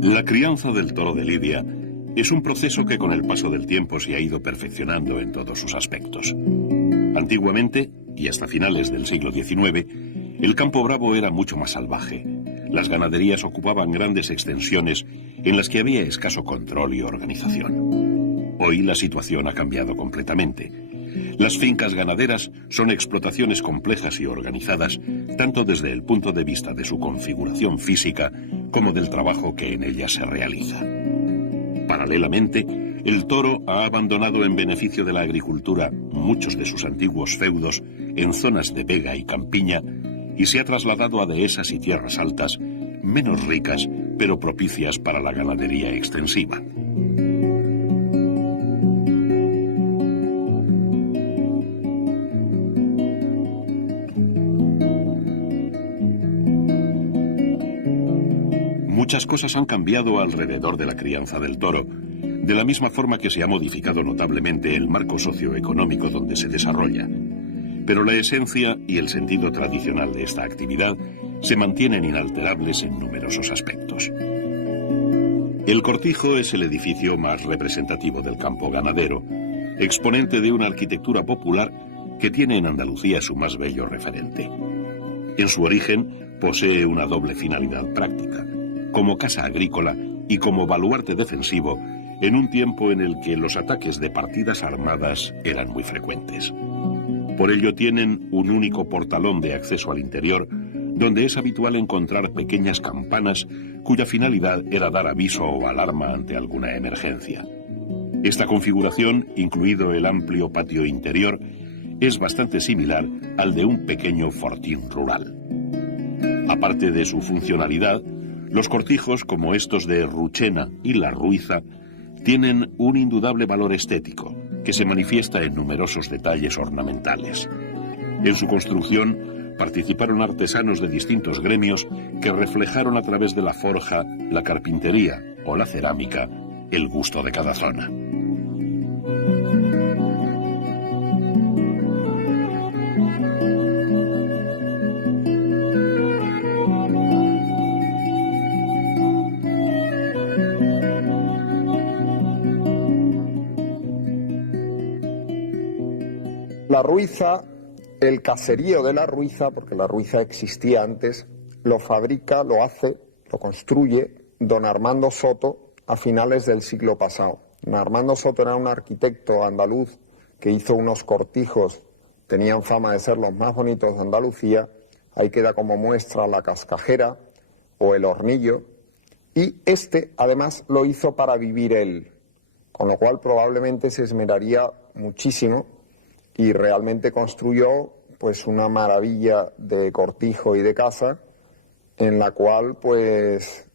La crianza del toro de Lidia es un proceso que con el paso del tiempo se ha ido perfeccionando en todos sus aspectos. Antiguamente, y hasta finales del siglo XIX, el campo bravo era mucho más salvaje. Las ganaderías ocupaban grandes extensiones en las que había escaso control y organización. Hoy la situación ha cambiado completamente. Las fincas ganaderas son explotaciones complejas y organizadas, tanto desde el punto de vista de su configuración física como del trabajo que en ellas se realiza. Paralelamente, el toro ha abandonado en beneficio de la agricultura muchos de sus antiguos feudos en zonas de vega y campiña y se ha trasladado a dehesas y tierras altas, menos ricas, pero propicias para la ganadería extensiva. Muchas cosas han cambiado alrededor de la crianza del toro, de la misma forma que se ha modificado notablemente el marco socioeconómico donde se desarrolla. Pero la esencia y el sentido tradicional de esta actividad se mantienen inalterables en numerosos aspectos. El cortijo es el edificio más representativo del campo ganadero, exponente de una arquitectura popular que tiene en Andalucía su más bello referente. En su origen posee una doble finalidad práctica, como casa agrícola y como baluarte defensivo en un tiempo en el que los ataques de partidas armadas eran muy frecuentes. Por ello tienen un único portalón de acceso al interior, donde es habitual encontrar pequeñas campanas cuya finalidad era dar aviso o alarma ante alguna emergencia. Esta configuración, incluido el amplio patio interior, es bastante similar al de un pequeño fortín rural. Aparte de su funcionalidad, los cortijos, como estos de Ruchena y La Ruiza, tienen un indudable valor estético, que se manifiesta en numerosos detalles ornamentales. En su construcción participaron artesanos de distintos gremios que reflejaron a través de la forja, la carpintería o la cerámica el gusto de cada zona. La Ruiza, el caserío de La Ruiza, porque La Ruiza existía antes, lo fabrica, lo hace, lo construye don Armando Soto a finales del siglo pasado. Don Armando Soto era un arquitecto andaluz que hizo unos cortijos, tenían fama de ser los más bonitos de Andalucía. Ahí queda como muestra la cascajera o el hornillo. Y este, además, lo hizo para vivir él, con lo cual probablemente se esmeraría muchísimo y realmente construyó pues una maravilla de cortijo y de casa en la cual pues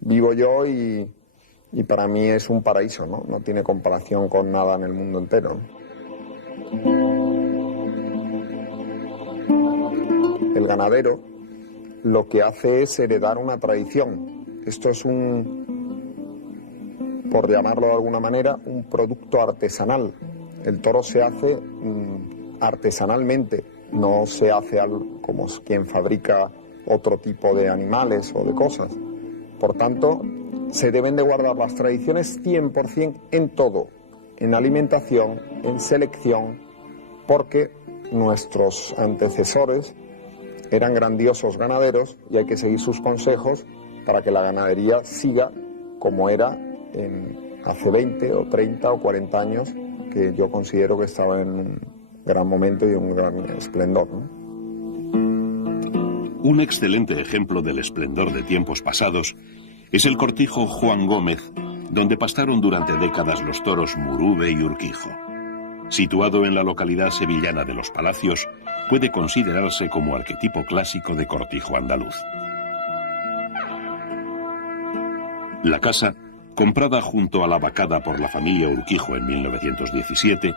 vivo yo y para mí es un paraíso, ¿no? No tiene comparación con nada en el mundo entero, ¿no? El ganadero lo que hace es heredar una tradición. Esto es por llamarlo de alguna manera, un producto artesanal. El toro se hace artesanalmente, no se hace como quien fabrica otro tipo de animales o de cosas. Por tanto, se deben de guardar las tradiciones 100% en todo, en alimentación, en selección, porque nuestros antecesores eran grandiosos ganaderos y hay que seguir sus consejos para que la ganadería siga como era hace 20 o 30 o 40 años, que yo considero que estaba en un gran momento y un gran esplendor, ¿no? Un excelente ejemplo del esplendor de tiempos pasados es el cortijo Juan Gómez, donde pastaron durante décadas los toros Murube y Urquijo. Situado en la localidad sevillana de Los Palacios, puede considerarse como arquetipo clásico de cortijo andaluz. La casa, comprada junto a la vacada por la familia Urquijo en 1917,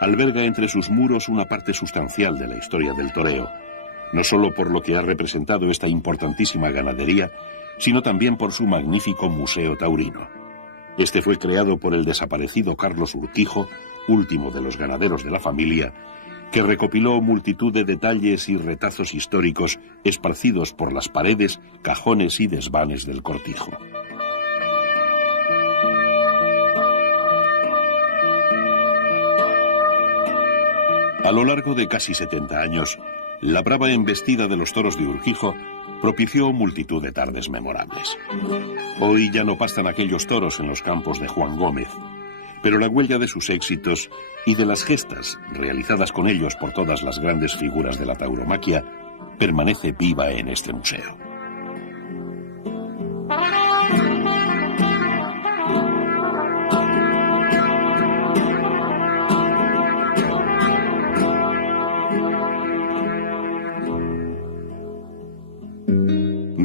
alberga entre sus muros una parte sustancial de la historia del toreo, no solo por lo que ha representado esta importantísima ganadería, sino también por su magnífico museo taurino. Este fue creado por el desaparecido Carlos Urquijo, último de los ganaderos de la familia, que recopiló multitud de detalles y retazos históricos esparcidos por las paredes, cajones y desvanes del cortijo. A lo largo de casi 70 años, la brava embestida de los toros de Urquijo propició multitud de tardes memorables. Hoy ya no pastan aquellos toros en los campos de Juan Gómez, pero la huella de sus éxitos y de las gestas realizadas con ellos por todas las grandes figuras de la tauromaquia permanece viva en este museo.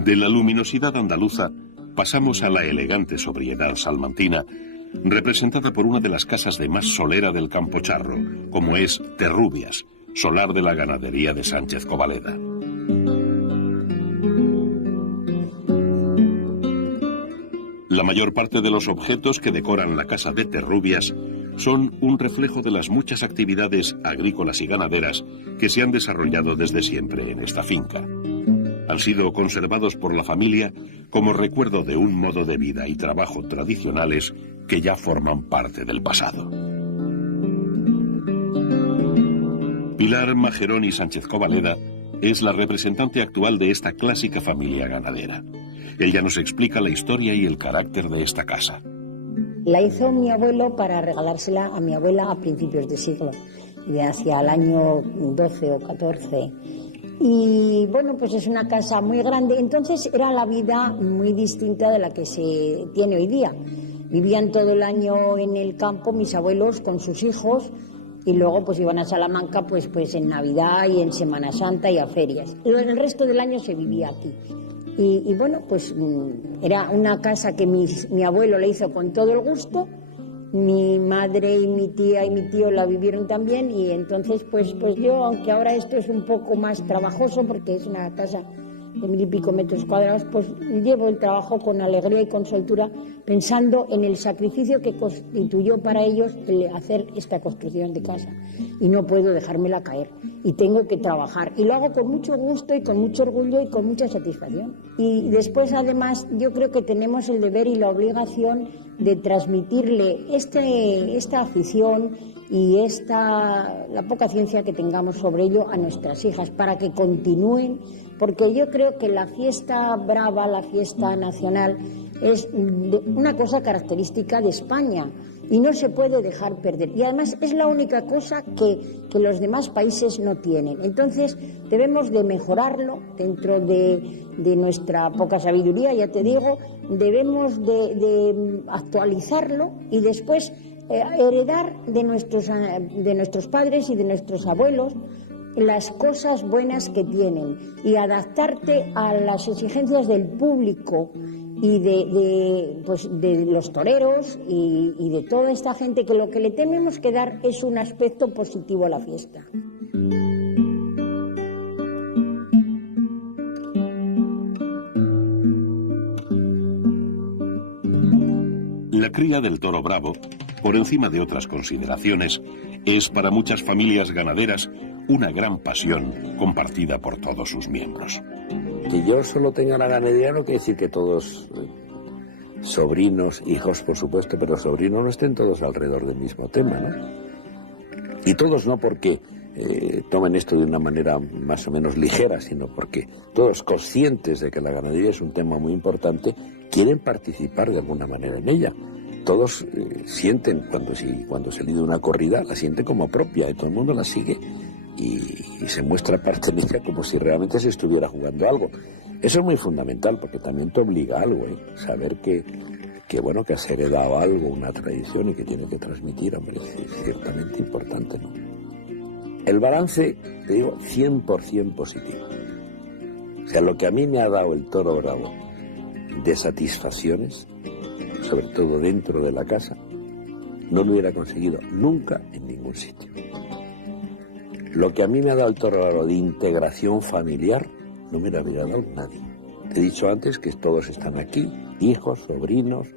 De la luminosidad andaluza pasamos a la elegante sobriedad salmantina, representada por una de las casas de más solera del Campo Charro, como es Terrubias, solar de la ganadería de Sánchez Covaleda. La mayor parte de los objetos que decoran la casa de Terrubias son un reflejo de las muchas actividades agrícolas y ganaderas que se han desarrollado desde siempre en esta finca. Han sido conservados por la familia como recuerdo de un modo de vida y trabajo tradicionales que ya forman parte del pasado. Pilar Majeroni Sánchez Covaleda es la representante actual de esta clásica familia ganadera. Ella nos explica la historia y el carácter de esta casa. La hizo mi abuelo para regalársela a mi abuela a principios de siglo, de hacia el año 12 o 14. Y bueno, pues es una casa muy grande, entonces era la vida muy distinta de la que se tiene hoy día. Vivían todo el año en el campo mis abuelos con sus hijos y luego pues iban a Salamanca pues en Navidad y en Semana Santa y a ferias. El resto del año se vivía aquí. Y bueno, pues era una casa que mi abuelo le hizo con todo el gusto. Mi madre y mi tía y mi tío la vivieron también y entonces pues yo, aunque ahora esto es un poco más trabajoso porque es una casa de 1000 y pico metros cuadrados, pues llevo el trabajo con alegría y con soltura pensando en el sacrificio que constituyó para ellos el hacer esta construcción de casa y no puedo dejármela caer y tengo que trabajar y lo hago con mucho gusto y con mucho orgullo y con mucha satisfacción. Y después además yo creo que tenemos el deber y la obligación de transmitirle esta afición y la poca ciencia que tengamos sobre ello a nuestras hijas para que continúen, porque yo creo que la fiesta brava, la fiesta nacional, es una cosa característica de España y no se puede dejar perder. Y además es la única cosa que los demás países no tienen. Entonces debemos de mejorarlo dentro de nuestra poca sabiduría, ya te digo, debemos de actualizarlo y después heredar de nuestros padres y de nuestros abuelos las cosas buenas que tienen y adaptarte a las exigencias del público y de los toreros y de toda esta gente, que lo que le tenemos que dar es un aspecto positivo a la fiesta. La cría del toro bravo, por encima de otras consideraciones, es para muchas familias ganaderas una gran pasión compartida por todos sus miembros. Que yo solo tenga la ganadería no quiere decir que todos, sobrinos, hijos por supuesto, pero sobrinos no estén todos alrededor del mismo tema, ¿no? Y todos no porque tomen esto de una manera más o menos ligera, sino porque todos conscientes de que la ganadería es un tema muy importante, quieren participar de alguna manera en ella. Todos sienten, cuando se lida una corrida, la sienten como propia y todo el mundo la sigue y se muestra parte de ella como si realmente se estuviera jugando algo. Eso es muy fundamental porque también te obliga a algo, saber que que bueno, que has heredado algo, una tradición y que tiene que transmitir, hombre, es ciertamente importante, ¿no? El balance, te digo, 100% positivo. O sea, lo que a mí me ha dado el toro bravo de satisfacciones, sobre todo dentro de la casa, no lo hubiera conseguido nunca en ningún sitio. Lo que a mí me ha dado el toro bravo de integración familiar, no me lo hubiera dado nadie. Te he dicho antes que todos están aquí, hijos, sobrinos,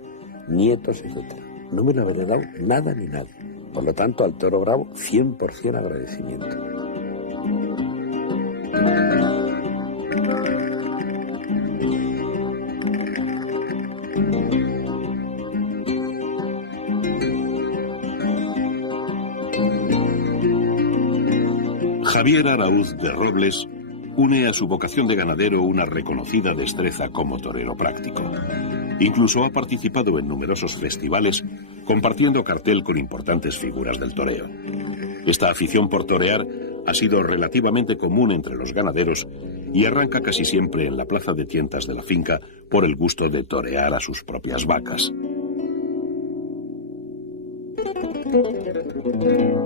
nietos, etc. No me lo habría dado nada ni nadie. Por lo tanto, al toro bravo, 100% agradecimiento. Javier Araúz de Robles une a su vocación de ganadero una reconocida destreza como torero práctico. Incluso ha participado en numerosos festivales, compartiendo cartel con importantes figuras del toreo. Esta afición por torear ha sido relativamente común entre los ganaderos y arranca casi siempre en la plaza de tientas de la finca por el gusto de torear a sus propias vacas.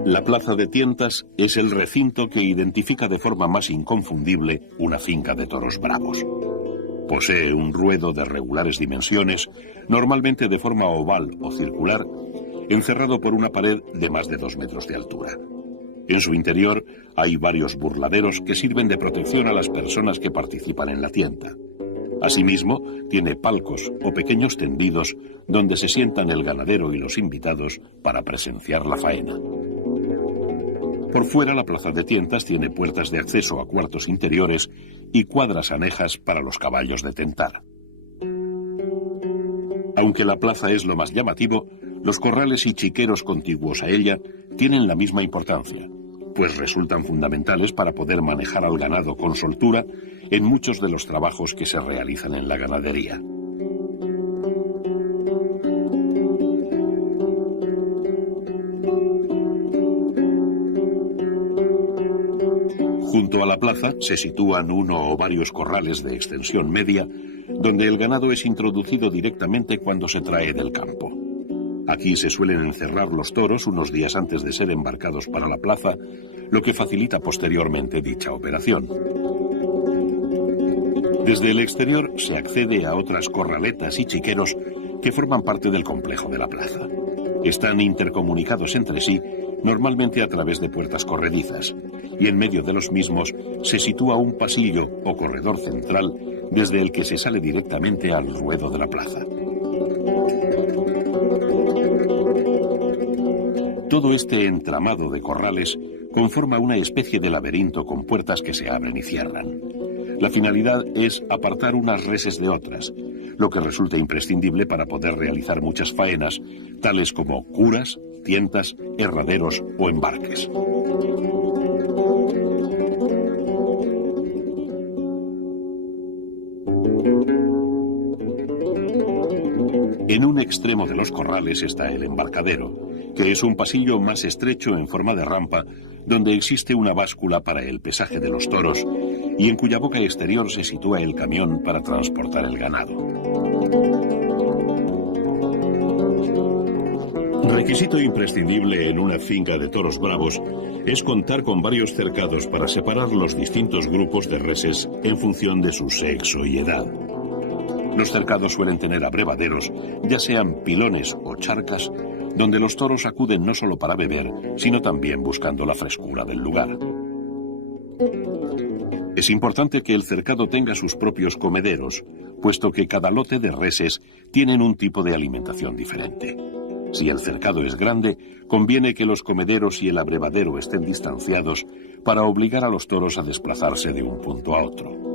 La plaza de tientas es el recinto que identifica de forma más inconfundible una finca de toros bravos. Posee un ruedo de regulares dimensiones, normalmente de forma oval o circular, encerrado por una pared de más de 2 metros de altura. En su interior hay varios burladeros que sirven de protección a las personas que participan en la tienda. Asimismo, tiene palcos o pequeños tendidos donde se sientan el ganadero y los invitados para presenciar la faena. Por fuera, la plaza de tientas tiene puertas de acceso a cuartos interiores y cuadras anejas para los caballos de tentar. Aunque la plaza es lo más llamativo, los corrales y chiqueros contiguos a ella tienen la misma importancia, pues resultan fundamentales para poder manejar al ganado con soltura en muchos de los trabajos que se realizan en la ganadería. Junto a la plaza se sitúan uno o varios corrales de extensión media, donde el ganado es introducido directamente cuando se trae del campo. Aquí se suelen encerrar los toros unos días antes de ser embarcados para la plaza, lo que facilita posteriormente dicha operación. Desde el exterior se accede a otras corraletas y chiqueros que forman parte del complejo de la plaza. Están intercomunicados entre sí, normalmente a través de puertas corredizas, y en medio de los mismos se sitúa un pasillo o corredor central desde el que se sale directamente al ruedo de la plaza. Todo este entramado de corrales conforma una especie de laberinto con puertas que se abren y cierran. La finalidad es apartar unas reses de otras, lo que resulta imprescindible para poder realizar muchas faenas, tales como curas, tientas, herraderos o embarques. En un extremo de los corrales está el embarcadero, que es un pasillo más estrecho en forma de rampa, donde existe una báscula para el pesaje de los toros y en cuya boca exterior se sitúa el camión para transportar el ganado. Requisito imprescindible en una finca de toros bravos es contar con varios cercados para separar los distintos grupos de reses en función de su sexo y edad. Los cercados suelen tener abrevaderos, ya sean pilones o charcas, donde los toros acuden no solo para beber, sino también buscando la frescura del lugar. Es importante que el cercado tenga sus propios comederos, puesto que cada lote de reses tienen un tipo de alimentación diferente. Si el cercado es grande, conviene que los comederos y el abrevadero estén distanciados para obligar a los toros a desplazarse de un punto a otro.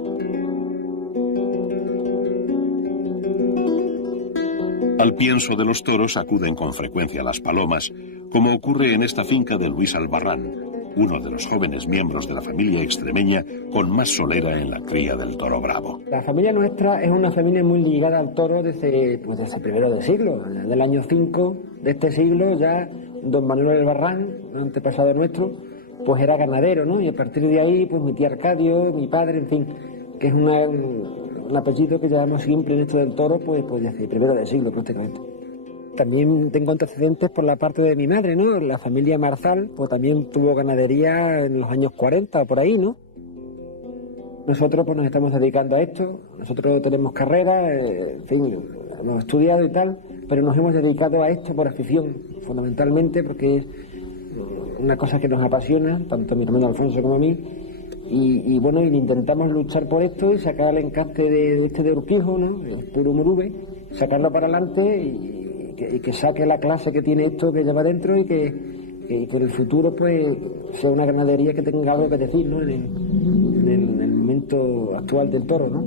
Al pienso de los toros acuden con frecuencia las palomas, como ocurre en esta finca de Luis Albarrán, uno de los jóvenes miembros de la familia extremeña con más solera en la cría del toro bravo. La familia nuestra es una familia muy ligada al toro desde primero del siglo. Del año 5 de este siglo ya don Manuel Albarrán, un antepasado nuestro, pues era ganadero, ¿no? Y a partir de ahí, pues mi tía Arcadio, mi padre, en fin, que es un apellido que llevamos siempre en esto del toro, pues desde primero de siglo prácticamente. También tengo antecedentes por la parte de mi madre, ¿no? La familia Marzal, pues también tuvo ganadería en los años 40 o por ahí, ¿no? Nosotros pues nos estamos dedicando a esto, nosotros tenemos carrera, en fin, hemos estudiado y tal, pero nos hemos dedicado a esto por afición, fundamentalmente, porque es una cosa que nos apasiona, tanto a mi hermano Alfonso como a mí, y bueno, intentamos luchar por esto y sacar el encaste de Urquijo, ¿no? El puro Murube, sacarlo para adelante y que saque la clase que tiene esto que lleva dentro y que en el futuro pues sea una ganadería que tenga algo que decir, ¿no? En el momento actual del toro, ¿no?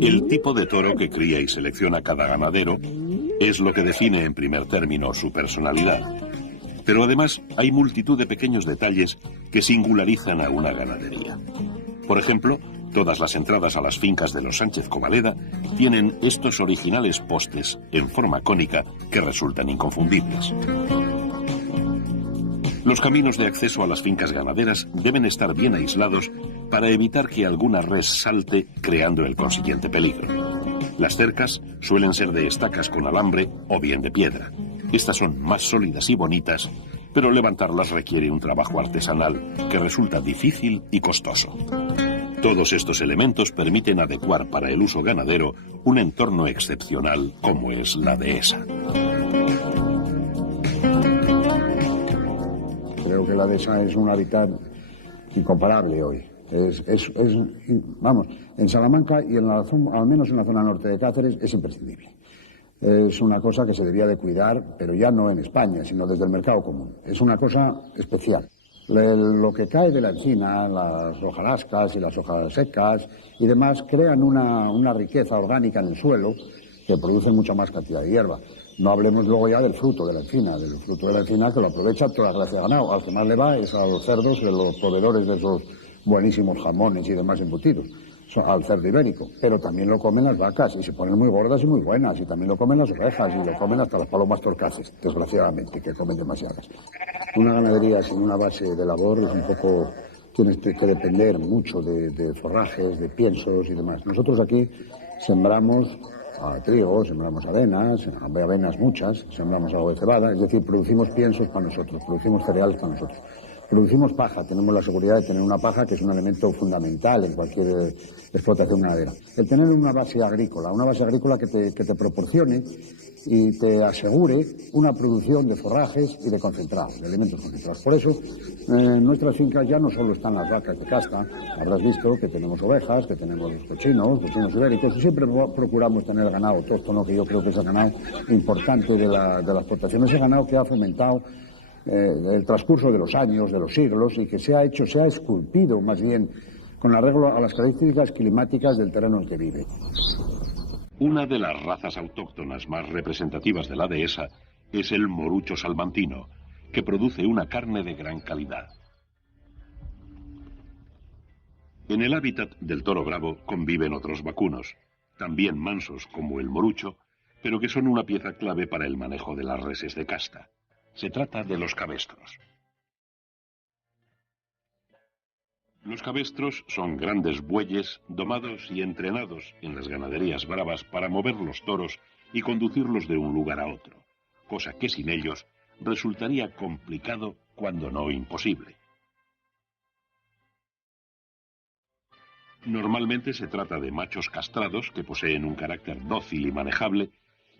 El tipo de toro que cría y selecciona cada ganadero es lo que define en primer término su personalidad. Pero además hay multitud de pequeños detalles que singularizan a una ganadería. Por ejemplo, todas las entradas a las fincas de los Sánchez Covaleda tienen estos originales postes en forma cónica que resultan inconfundibles. Los caminos de acceso a las fincas ganaderas deben estar bien aislados para evitar que alguna res salte, creando el consiguiente peligro. Las cercas suelen ser de estacas con alambre o bien de piedra. Estas son más sólidas y bonitas, pero levantarlas requiere un trabajo artesanal que resulta difícil y costoso. Todos estos elementos permiten adecuar para el uso ganadero un entorno excepcional como es la dehesa. Creo que la dehesa es un hábitat incomparable hoy. Vamos, en Salamanca y al menos en la zona norte de Cáceres es imprescindible. Es una cosa que se debería de cuidar, pero ya no en España, sino desde el mercado común. Es una cosa especial. Lo que cae de la encina, las hojarascas y las hojas secas y demás, crean una riqueza orgánica en el suelo que produce mucha más cantidad de hierba. No hablemos luego ya del fruto de la encina que lo aprovecha toda la clase de ganado. Al que más le va es a los cerdos, de los proveedores de esos buenísimos jamones y demás embutidos, al cerdo ibérico. Pero también lo comen las vacas y se ponen muy gordas y muy buenas, y también lo comen las ovejas y lo comen hasta las palomas torcaces, desgraciadamente, que comen demasiadas. Una ganadería sin una base de labor es un poco... Tienes que depender mucho de forrajes, de piensos y demás. Nosotros aquí sembramos trigo, sembramos avenas muchas, sembramos algo de cebada, es decir, producimos piensos para nosotros, producimos cereales para nosotros. Producimos paja, tenemos la seguridad de tener una paja que es un elemento fundamental en cualquier explotación ganadera. El tener una base agrícola que te proporcione y te asegure una producción de forrajes y de concentrados, de alimentos concentrados. Por eso, en nuestras fincas ya no solo están las vacas de casta, habrás visto que tenemos ovejas, que tenemos cochinos ibéricos, y siempre procuramos tener ganado autóctono, que yo creo que es el ganado importante de la explotación, ese ganado que ha fomentado el transcurso de los años, de los siglos, y que se ha esculpido más bien con arreglo a las características climáticas del terreno en que vive. Una de las razas autóctonas más representativas de la dehesa es el morucho salmantino, que produce una carne de gran calidad. En el hábitat del toro bravo conviven otros vacunos, también mansos como el morucho, pero que son una pieza clave para el manejo de las reses de casta. Se trata de los cabestros. Los cabestros son grandes bueyes domados y entrenados en las ganaderías bravas para mover los toros y conducirlos de un lugar a otro, cosa que sin ellos resultaría complicado, cuando no imposible. Normalmente se trata de machos castrados que poseen un carácter dócil y manejable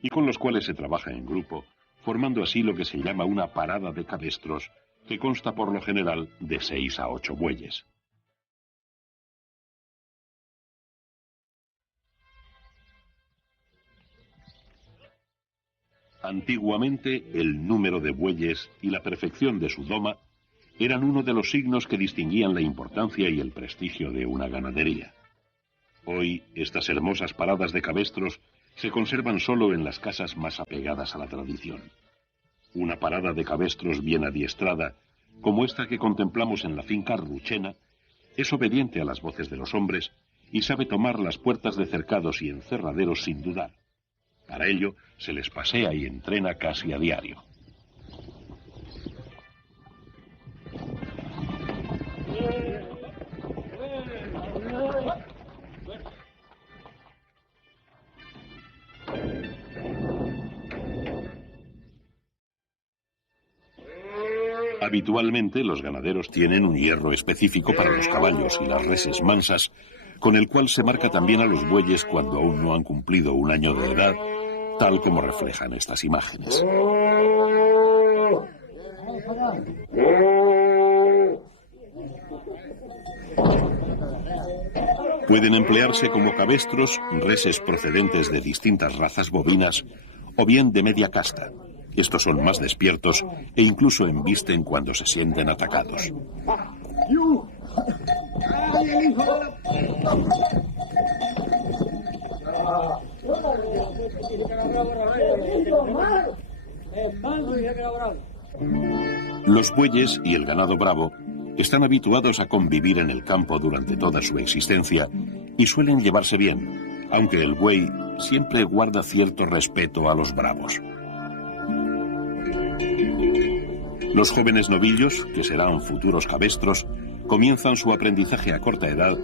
y con los cuales se trabaja en grupo, formando así lo que se llama una parada de cabestros, que consta por lo general de 6 a 8 bueyes. Antiguamente, el número de bueyes y la perfección de su doma eran uno de los signos que distinguían la importancia y el prestigio de una ganadería. Hoy, estas hermosas paradas de cabestros se conservan solo en las casas más apegadas a la tradición. Una parada de cabestros bien adiestrada, como esta que contemplamos en la finca Ruchena, es obediente a las voces de los hombres y sabe tomar las puertas de cercados y encerraderos sin dudar. Para ello, se les pasea y entrena casi a diario. Habitualmente los ganaderos tienen un hierro específico para los caballos y las reses mansas, con el cual se marca también a los bueyes cuando aún no han cumplido un año de edad, tal como reflejan estas imágenes. Pueden emplearse como cabestros reses procedentes de distintas razas bovinas o bien de media casta. Estos son más despiertos e incluso embisten cuando se sienten atacados. Los bueyes y el ganado bravo están habituados a convivir en el campo durante toda su existencia y suelen llevarse bien, aunque el buey siempre guarda cierto respeto a los bravos. Los jóvenes novillos, que serán futuros cabestros, comienzan su aprendizaje a corta edad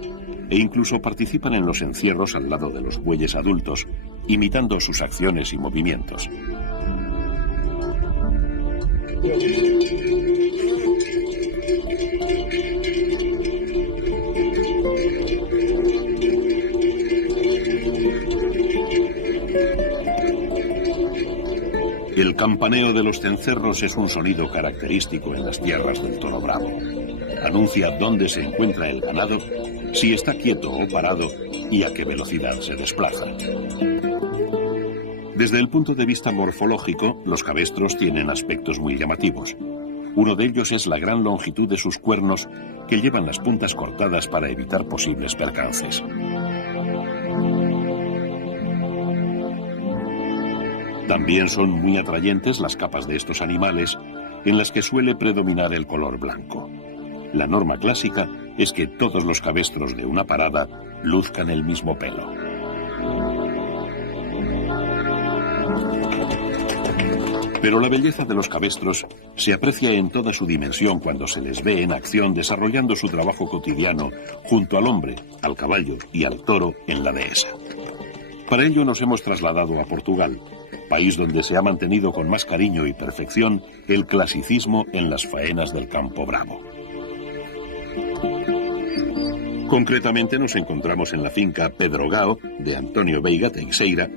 e incluso participan en los encierros al lado de los bueyes adultos, imitando sus acciones y movimientos. El campaneo de los cencerros es un sonido característico en las tierras del toro bravo. Anuncia dónde se encuentra el ganado, si está quieto o parado y a qué velocidad se desplaza. Desde el punto de vista morfológico, los cabestros tienen aspectos muy llamativos. Uno de ellos es la gran longitud de sus cuernos, que llevan las puntas cortadas para evitar posibles percances. También son muy atrayentes las capas de estos animales, en las que suele predominar el color blanco. La norma clásica es que todos los cabestros de una parada luzcan el mismo pelo. Pero la belleza de los cabestros se aprecia en toda su dimensión cuando se les ve en acción desarrollando su trabajo cotidiano junto al hombre, al caballo y al toro en la dehesa. Para ello nos hemos trasladado a Portugal, país donde se ha mantenido con más cariño y perfección el clasicismo en las faenas del campo bravo. Concretamente nos encontramos en la finca Pedrogao de Antonio Veiga Teixeira,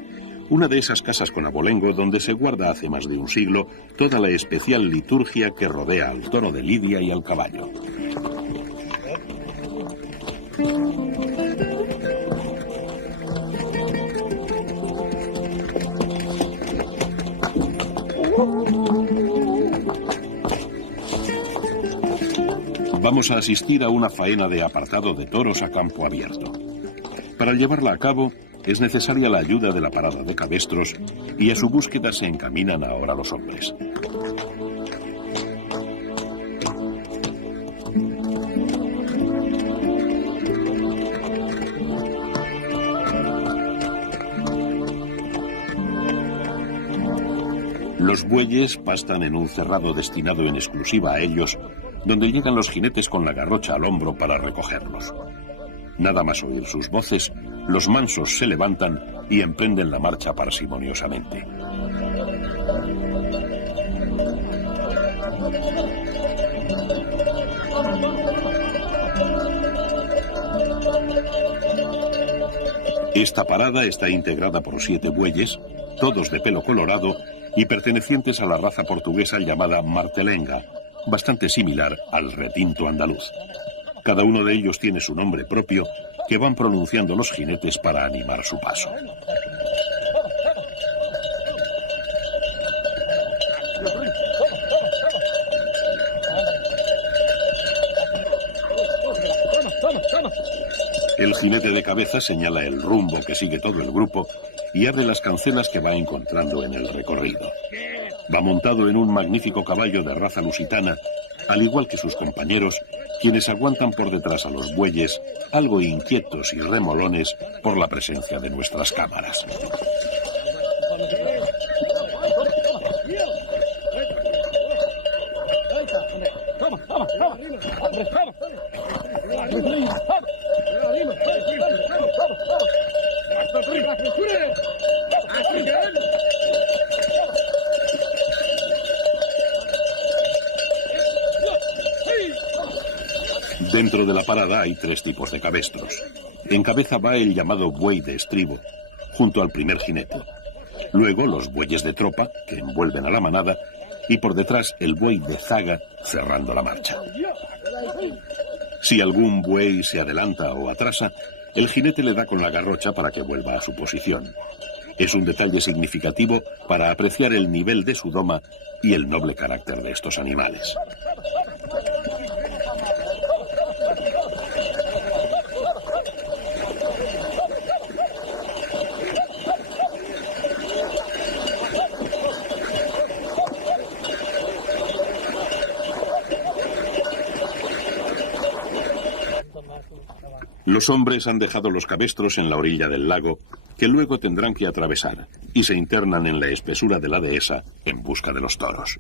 una de esas casas con abolengo donde se guarda hace más de un siglo toda la especial liturgia que rodea al toro de lidia y al caballo. Vamos a asistir a una faena de apartado de toros a campo abierto. Para llevarla a cabo es necesaria la ayuda de la parada de cabestros y a su búsqueda se encaminan ahora los hombres. Los bueyes pastan en un cerrado destinado en exclusiva a ellos, donde llegan los jinetes con la garrocha al hombro para recogerlos. Nada más oír sus voces, los mansos se levantan y emprenden la marcha parsimoniosamente. Esta parada está integrada por 7 bueyes, todos de pelo colorado y pertenecientes a la raza portuguesa llamada martelenga, bastante similar al retinto andaluz. Cada uno de ellos tiene su nombre propio que van pronunciando los jinetes para animar su paso. El jinete de cabeza señala el rumbo que sigue todo el grupo y abre las cancelas que va encontrando en el recorrido. Va montado en un magnífico caballo de raza lusitana, al igual que sus compañeros, quienes aguantan por detrás a los bueyes, algo inquietos y remolones por la presencia de nuestras cámaras. Dentro de la parada hay 3 tipos de cabestros. En cabeza va el llamado buey de estribo, junto al primer jinete. Luego los bueyes de tropa, que envuelven a la manada, y por detrás el buey de zaga, cerrando la marcha. Si algún buey se adelanta o atrasa, el jinete le da con la garrocha para que vuelva a su posición. Es un detalle significativo para apreciar el nivel de su doma y el noble carácter de estos animales. Los hombres han dejado los cabestros en la orilla del lago, que luego tendrán que atravesar, y se internan en la espesura de la dehesa en busca de los toros.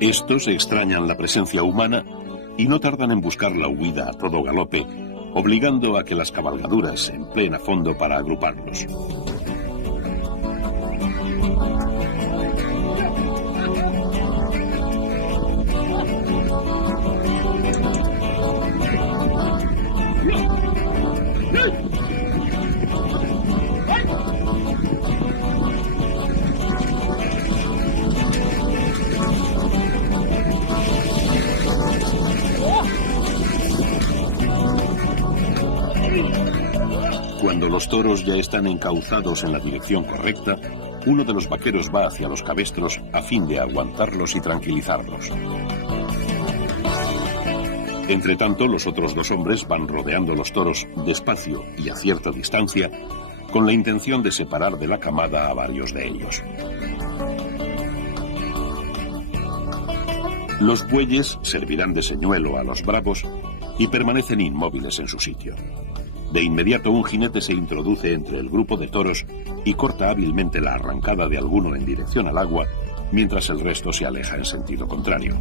Estos extrañan la presencia humana y no tardan en buscar la huida a todo galope, obligando a que las cabalgaduras se empleen a fondo para agruparlos. Cuando los toros ya están encauzados en la dirección correcta, uno de los vaqueros va hacia los cabestros a fin de aguantarlos y tranquilizarlos. Entretanto, los otros 2 hombres van rodeando los toros despacio y a cierta distancia, con la intención de separar de la camada a varios de ellos. Los bueyes servirán de señuelo a los bravos y permanecen inmóviles en su sitio. De inmediato un jinete se introduce entre el grupo de toros y corta hábilmente la arrancada de alguno en dirección al agua, mientras el resto se aleja en sentido contrario.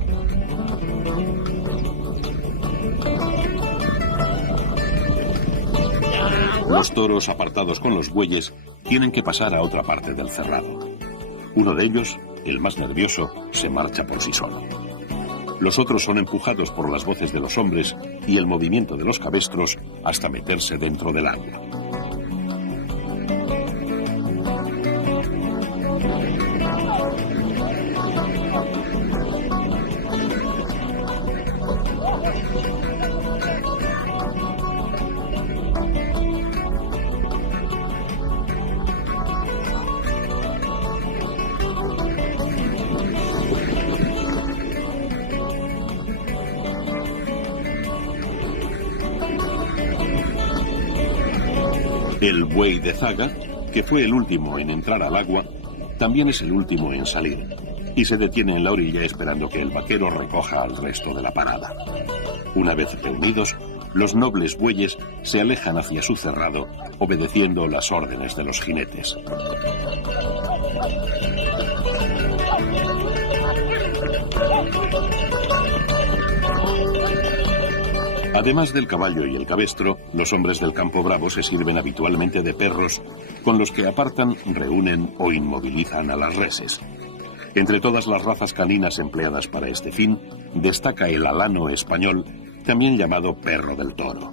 Los toros apartados con los bueyes tienen que pasar a otra parte del cerrado. Uno de ellos, el más nervioso, se marcha por sí solo. Los otros son empujados por las voces de los hombres y el movimiento de los cabestros hasta meterse dentro del agua. El buey de zaga, que fue el último en entrar al agua, también es el último en salir, y se detiene en la orilla esperando que el vaquero recoja al resto de la parada. Una vez reunidos, los nobles bueyes se alejan hacia su cerrado, obedeciendo las órdenes de los jinetes. Además del caballo y el cabestro, los hombres del campo bravo se sirven habitualmente de perros, con los que apartan, reúnen o inmovilizan a las reses. Entre todas las razas caninas empleadas para este fin, destaca el alano español, también llamado perro del toro.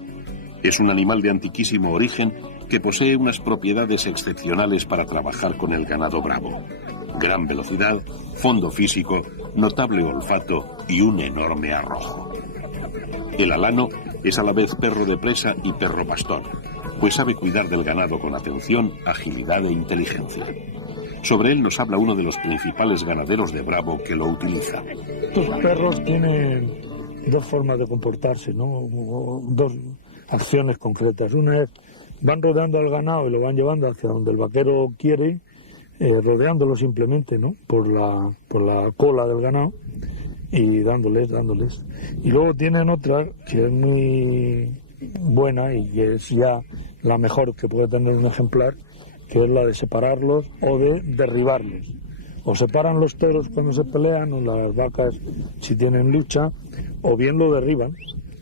Es un animal de antiquísimo origen que posee unas propiedades excepcionales para trabajar con el ganado bravo. Gran velocidad, fondo físico, notable olfato y un enorme arrojo. El alano es a la vez perro de presa y perro pastor, pues sabe cuidar del ganado con atención, agilidad e inteligencia. Sobre él nos habla uno de los principales ganaderos de Bravo que lo utiliza. Estos perros tienen 2 formas de comportarse, ¿no? 2 acciones concretas. Una es, van rodeando al ganado y lo van llevando hacia donde el vaquero quiere, rodeándolo simplemente, ¿no? Por la cola del ganado. Y dándoles. Y luego tienen otra que es muy buena y que es ya la mejor que puede tener un ejemplar, que es la de separarlos o de derribarlos. O separan los toros cuando se pelean, o las vacas si tienen lucha, o bien lo derriban,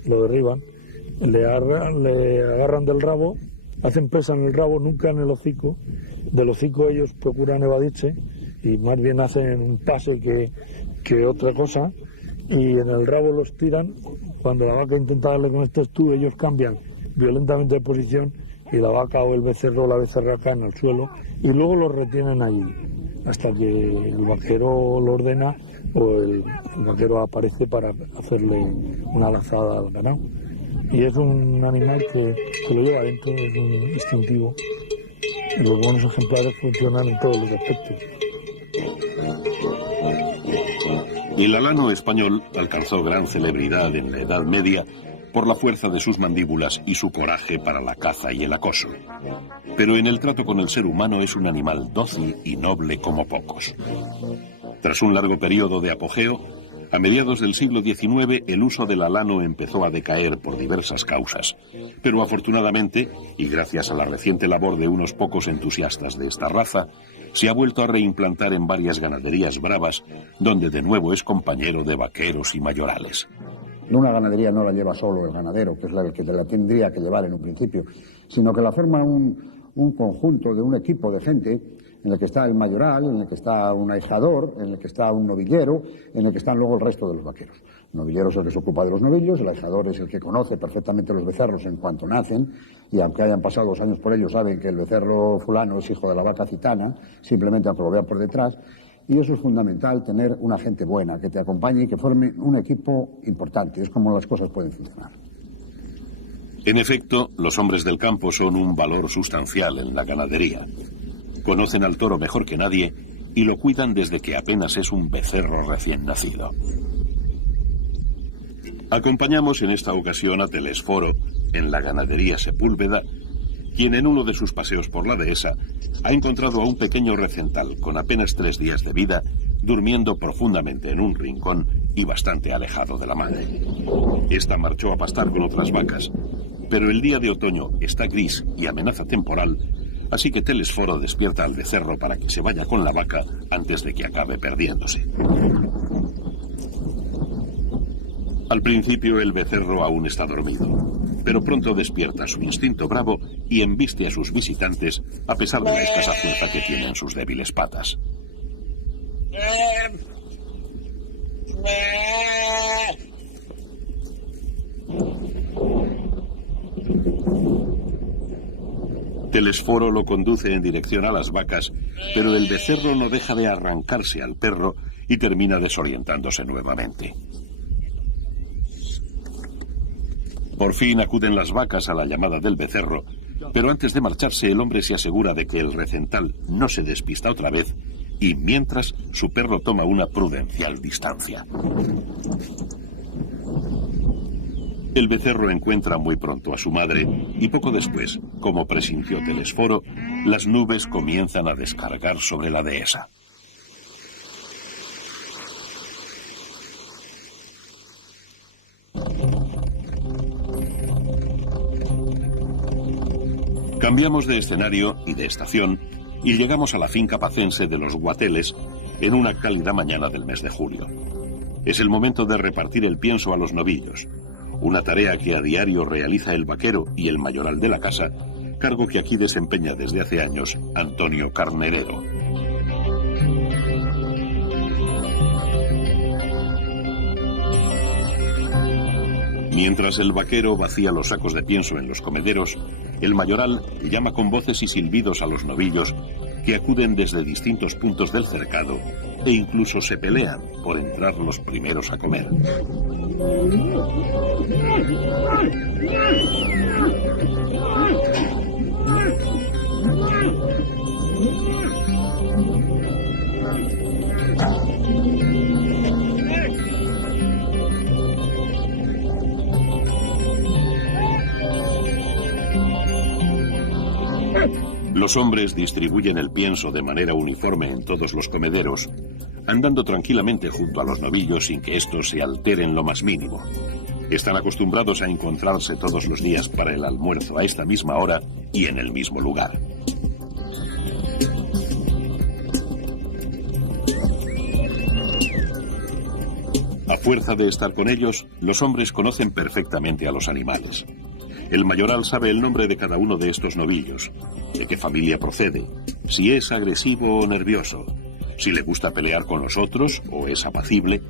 le agarran del rabo, hacen presa en el rabo, nunca en el hocico. Del hocico ellos procuran evadirse y más bien hacen un pase que otra cosa, y en el rabo los tiran. Cuando la vaca intenta darle con este tú, ellos cambian violentamente de posición y la vaca o el becerro o la becerra caen al suelo y luego los retienen allí hasta que el vaquero lo ordena o el vaquero aparece para hacerle una lazada al ganado. Y es un animal que lo lleva dentro, es un instintivo. Y los buenos ejemplares funcionan en todos los aspectos. El alano español alcanzó gran celebridad en la Edad Media por la fuerza de sus mandíbulas y su coraje para la caza y el acoso. Pero en el trato con el ser humano es un animal dócil y noble como pocos. Tras un largo periodo de apogeo, a mediados del siglo XIX el uso del alano empezó a decaer por diversas causas. Pero afortunadamente, y gracias a la reciente labor de unos pocos entusiastas de esta raza, se ha vuelto a reimplantar en varias ganaderías bravas, donde de nuevo es compañero de vaqueros y mayorales. Una ganadería no la lleva solo el ganadero, que es el que la tendría que llevar en un principio, sino que la forma un conjunto de un equipo de gente en el que está el mayoral, en el que está un ahijador, en el que está un novillero, en el que están luego el resto de los vaqueros. El novillero es el que se ocupa de los novillos, el ahijador es el que conoce perfectamente los becerros en cuanto nacen, y aunque hayan pasado 2 años por ello, saben que el becerro fulano es hijo de la vaca citana, simplemente aunque lo vea por detrás. Y eso es fundamental, tener una gente buena que te acompañe y que forme un equipo importante. Es como las cosas pueden funcionar. En efecto, los hombres del campo son un valor sustancial en la ganadería. Conocen al toro mejor que nadie y lo cuidan desde que apenas es un becerro recién nacido. Acompañamos en esta ocasión a Telesforo en la ganadería Sepúlveda, quien en uno de sus paseos por la dehesa ha encontrado a un pequeño recental con apenas 3 días de vida, durmiendo profundamente en un rincón y bastante alejado de la madre. Esta marchó a pastar con otras vacas, pero el día de otoño está gris y amenaza temporal, así que Telesforo despierta al becerro para que se vaya con la vaca antes de que acabe perdiéndose. Al principio el becerro aún está dormido, pero pronto despierta su instinto bravo y embiste a sus visitantes a pesar de la escasa fuerza que tienen sus débiles patas. Telesforo lo conduce en dirección a las vacas, pero el becerro no deja de arrancarse al perro y termina desorientándose nuevamente. Por fin acuden las vacas a la llamada del becerro, pero antes de marcharse el hombre se asegura de que el recental no se despista otra vez y mientras su perro toma una prudencial distancia. El becerro encuentra muy pronto a su madre y poco después, como presintió Telesforo, las nubes comienzan a descargar sobre la dehesa. Cambiamos de escenario y de estación y llegamos a la finca pacense de los Guateles en una cálida mañana del mes de julio. Es el momento de repartir el pienso a los novillos, una tarea que a diario realiza el vaquero y el mayoral de la casa, cargo que aquí desempeña desde hace años Antonio Carnerero. Mientras el vaquero vacía los sacos de pienso en los comederos, el mayoral llama con voces y silbidos a los novillos que acuden desde distintos puntos del cercado e incluso se pelean por entrar los primeros a comer. Los hombres distribuyen el pienso de manera uniforme en todos los comederos, andando tranquilamente junto a los novillos sin que estos se alteren lo más mínimo. Están acostumbrados a encontrarse todos los días para el almuerzo a esta misma hora y en el mismo lugar. A fuerza de estar con ellos, los hombres conocen perfectamente a los animales. El mayoral sabe el nombre de cada uno de estos novillos, de qué familia procede, si es agresivo o nervioso, si le gusta pelear con los otros o es apacible,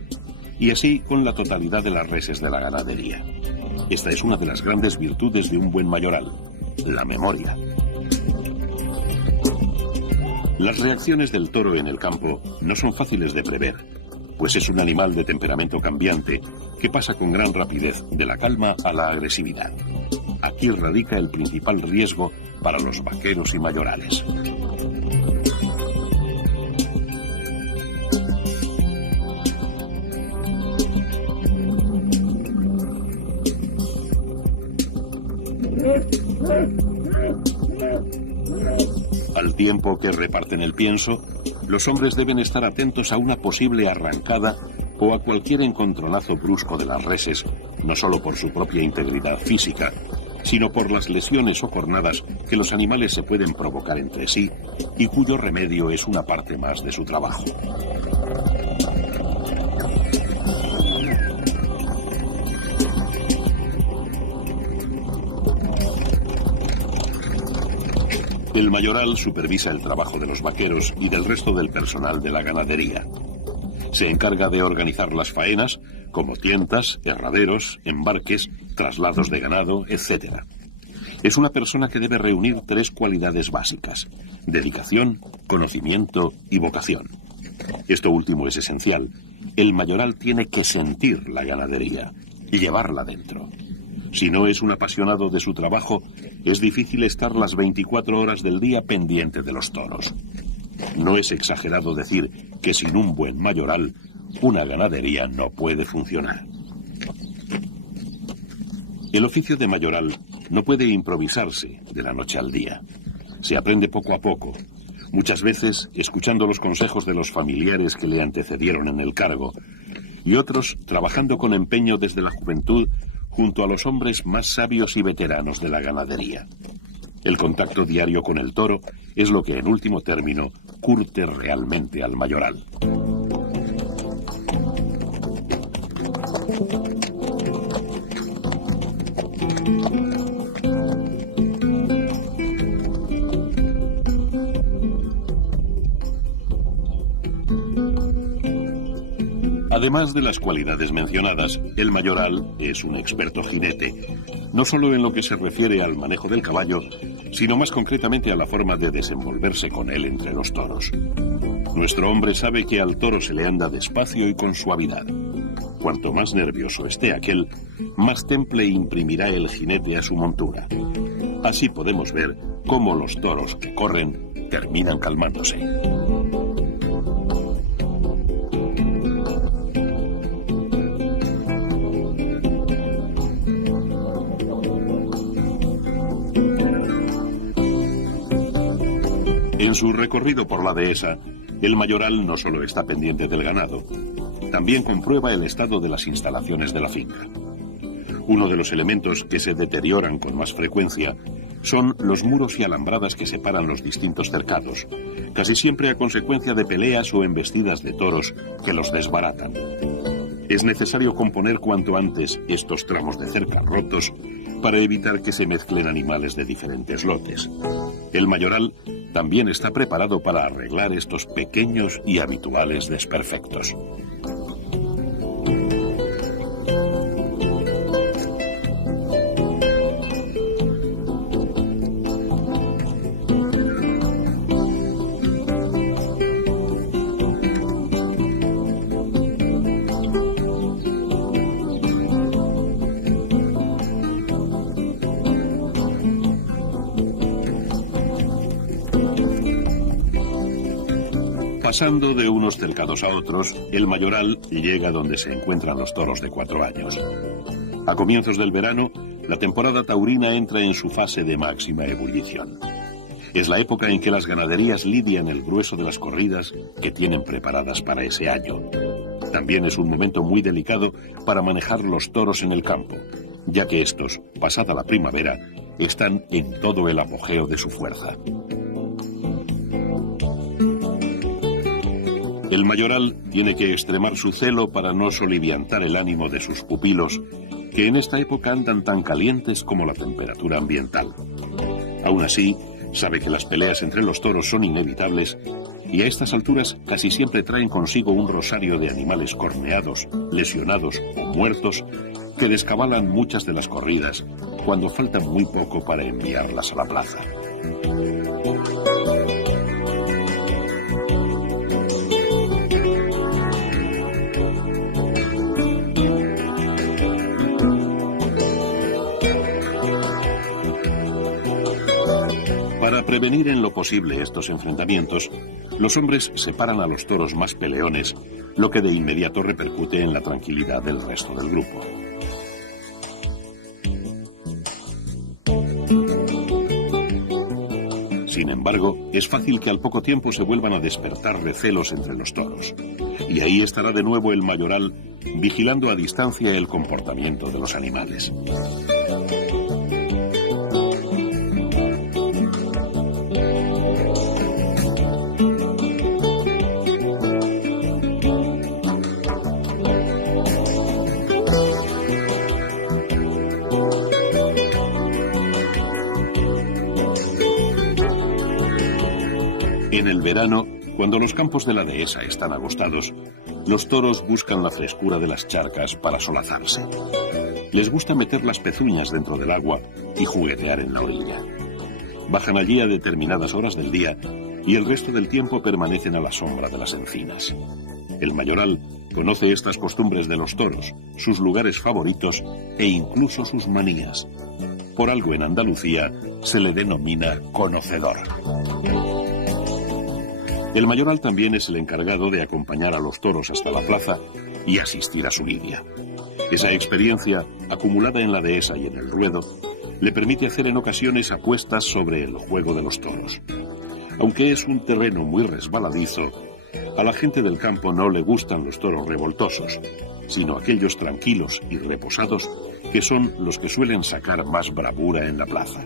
y así con la totalidad de las reses de la ganadería. Esta es una de las grandes virtudes de un buen mayoral, la memoria. Las reacciones del toro en el campo no son fáciles de prever, pues es un animal de temperamento cambiante que pasa con gran rapidez de la calma a la agresividad. Aquí radica el principal riesgo para los vaqueros y mayorales. Al tiempo que reparten el pienso, los hombres deben estar atentos a una posible arrancada o a cualquier encontronazo brusco de las reses, no solo por su propia integridad física, sino por las lesiones o cornadas que los animales se pueden provocar entre sí y cuyo remedio es una parte más de su trabajo. El mayoral supervisa el trabajo de los vaqueros y del resto del personal de la ganadería. Se encarga de organizar las faenas, como tientas, herraderos, embarques, traslados de ganado, etc. Es una persona que debe reunir 3 cualidades básicas: dedicación, conocimiento y vocación. Esto último es esencial. El mayoral tiene que sentir la ganadería y llevarla dentro. Si no es un apasionado de su trabajo, es difícil estar las 24 horas del día pendiente de los toros. No es exagerado decir que sin un buen mayoral, una ganadería no puede funcionar. El oficio de mayoral no puede improvisarse de la noche al día. Se aprende poco a poco, muchas veces escuchando los consejos de los familiares que le antecedieron en el cargo, y otros trabajando con empeño desde la juventud junto a los hombres más sabios y veteranos de la ganadería. El contacto diario con el toro es lo que en último término curte realmente al mayoral. Además de las cualidades mencionadas, el mayoral es un experto jinete, no solo en lo que se refiere al manejo del caballo, sino más concretamente a la forma de desenvolverse con él entre los toros. Nuestro hombre sabe que al toro se le anda despacio y con suavidad. Cuanto más nervioso esté aquel, más temple imprimirá el jinete a su montura. Así podemos ver cómo los toros que corren terminan calmándose. En su recorrido por la dehesa, el mayoral no solo está pendiente del ganado, también comprueba el estado de las instalaciones de la finca. Uno de los elementos que se deterioran con más frecuencia son los muros y alambradas que separan los distintos cercados, casi siempre a consecuencia de peleas o embestidas de toros que los desbaratan. Es necesario componer cuanto antes estos tramos de cerca rotos para evitar que se mezclen animales de diferentes lotes. El mayoral también está preparado para arreglar estos pequeños y habituales desperfectos. Pasando de unos cercados a otros, el mayoral llega donde se encuentran los toros de 4 años. A comienzos del verano, la temporada taurina entra en su fase de máxima ebullición. Es la época en que las ganaderías lidian el grueso de las corridas que tienen preparadas para ese año. También es un momento muy delicado para manejar los toros en el campo, ya que estos, pasada la primavera, están en todo el apogeo de su fuerza. El mayoral tiene que extremar su celo para no soliviantar el ánimo de sus pupilos, que en esta época andan tan calientes como la temperatura ambiental. Aún así, sabe que las peleas entre los toros son inevitables y a estas alturas casi siempre traen consigo un rosario de animales corneados, lesionados o muertos que descabalan muchas de las corridas cuando falta muy poco para enviarlas a la plaza. Para prevenir en lo posible estos enfrentamientos, los hombres separan a los toros más peleones, lo que de inmediato repercute en la tranquilidad del resto del grupo. Sin embargo, es fácil que al poco tiempo se vuelvan a despertar recelos entre los toros. Y ahí estará de nuevo el mayoral, vigilando a distancia el comportamiento de los animales. En el verano, cuando los campos de la dehesa están agostados, los toros buscan la frescura de las charcas para solazarse. Les gusta meter las pezuñas dentro del agua y juguetear en la orilla. Bajan allí a determinadas horas del día y el resto del tiempo permanecen a la sombra de las encinas. El mayoral conoce estas costumbres de los toros, sus lugares favoritos e incluso sus manías. Por algo en Andalucía se le denomina conocedor. El mayoral también es el encargado de acompañar a los toros hasta la plaza y asistir a su lidia. Esa experiencia, acumulada en la dehesa y en el ruedo, le permite hacer en ocasiones apuestas sobre el juego de los toros. Aunque es un terreno muy resbaladizo, a la gente del campo no le gustan los toros revoltosos, sino aquellos tranquilos y reposados que son los que suelen sacar más bravura en la plaza.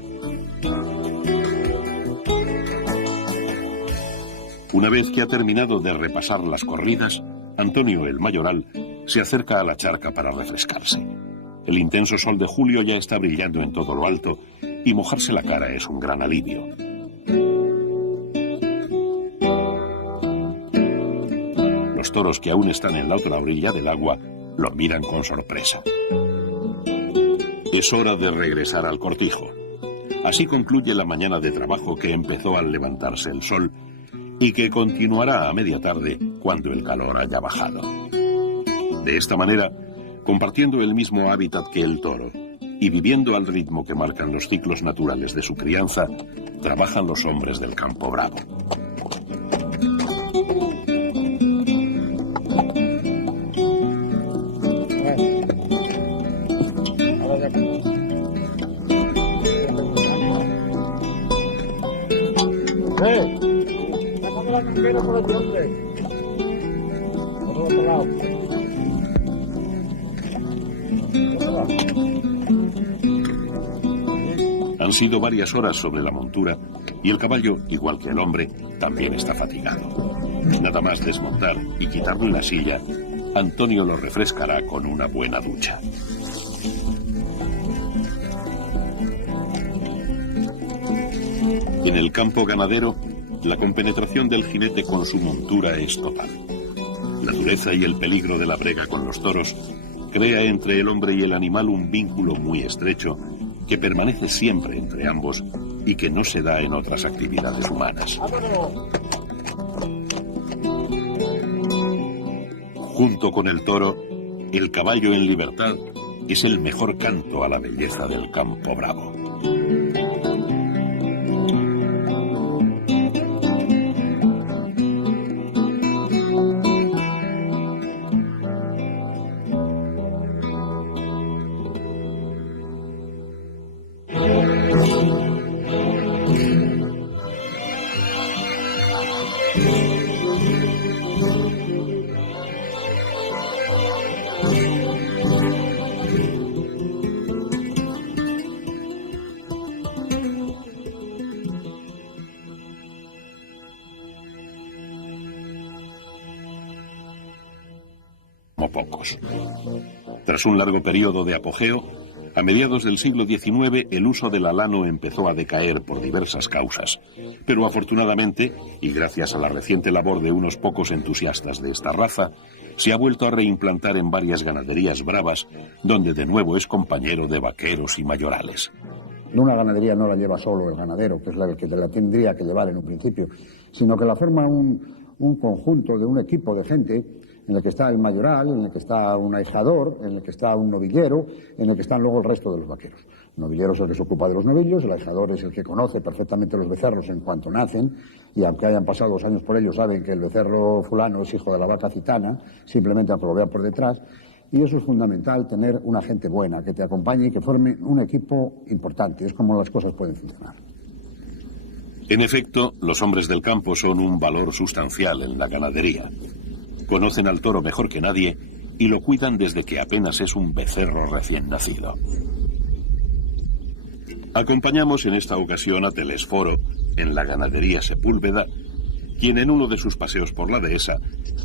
Una vez que ha terminado de repasar las corridas, Antonio el mayoral se acerca a la charca para refrescarse. El intenso sol de julio ya está brillando en todo lo alto y mojarse la cara es un gran alivio. Los toros que aún están en la otra orilla del agua lo miran con sorpresa. Es hora de regresar al cortijo. Así concluye la mañana de trabajo que empezó al levantarse el sol y que continuará a media tarde cuando el calor haya bajado. De esta manera, compartiendo el mismo hábitat que el toro y viviendo al ritmo que marcan los ciclos naturales de su crianza, trabajan los hombres del campo bravo. Han sido varias horas sobre la montura y el caballo, igual que el hombre, también está fatigado. Nada más desmontar y quitarle la silla, Antonio lo refrescará con una buena ducha. En el campo ganadero, la compenetración del jinete con su montura es total. La dureza y el peligro de la brega con los toros crea entre el hombre y el animal un vínculo muy estrecho que permanece siempre entre ambos y que no se da en otras actividades humanas. Junto con el toro, el caballo en libertad es el mejor canto a la belleza del campo bravo. Como pocos. Tras un largo periodo de apogeo, A mediados del siglo XIX, el uso del alano empezó a decaer por diversas causas, pero afortunadamente, y gracias a la reciente labor de unos pocos entusiastas de esta raza, se ha vuelto a reimplantar en varias ganaderías bravas, donde de nuevo es compañero de vaqueros y mayorales. Una ganadería no la lleva solo el ganadero, que es el que la tendría que llevar en un principio, sino que la forma un conjunto de un equipo de gente en el que está el mayoral, en el que está un ahijador, en el que está un novillero, en el que están luego el resto de los vaqueros. El novillero es el que se ocupa de los novillos, el ahijador es el que conoce perfectamente los becerros en cuanto nacen, y aunque hayan pasado 2 años por ellos, saben que el becerro fulano es hijo de la vaca citana, simplemente aunque lo vea por detrás. Y eso es fundamental, tener una gente buena que te acompañe y que forme un equipo importante. Es como las cosas pueden funcionar. En efecto, los hombres del campo son un valor sustancial en la ganadería. Conocen al toro mejor que nadie y lo cuidan desde que apenas es un becerro recién nacido. Acompañamos en esta ocasión a Telesforo en la ganadería Sepúlveda, quien en uno de sus paseos por la dehesa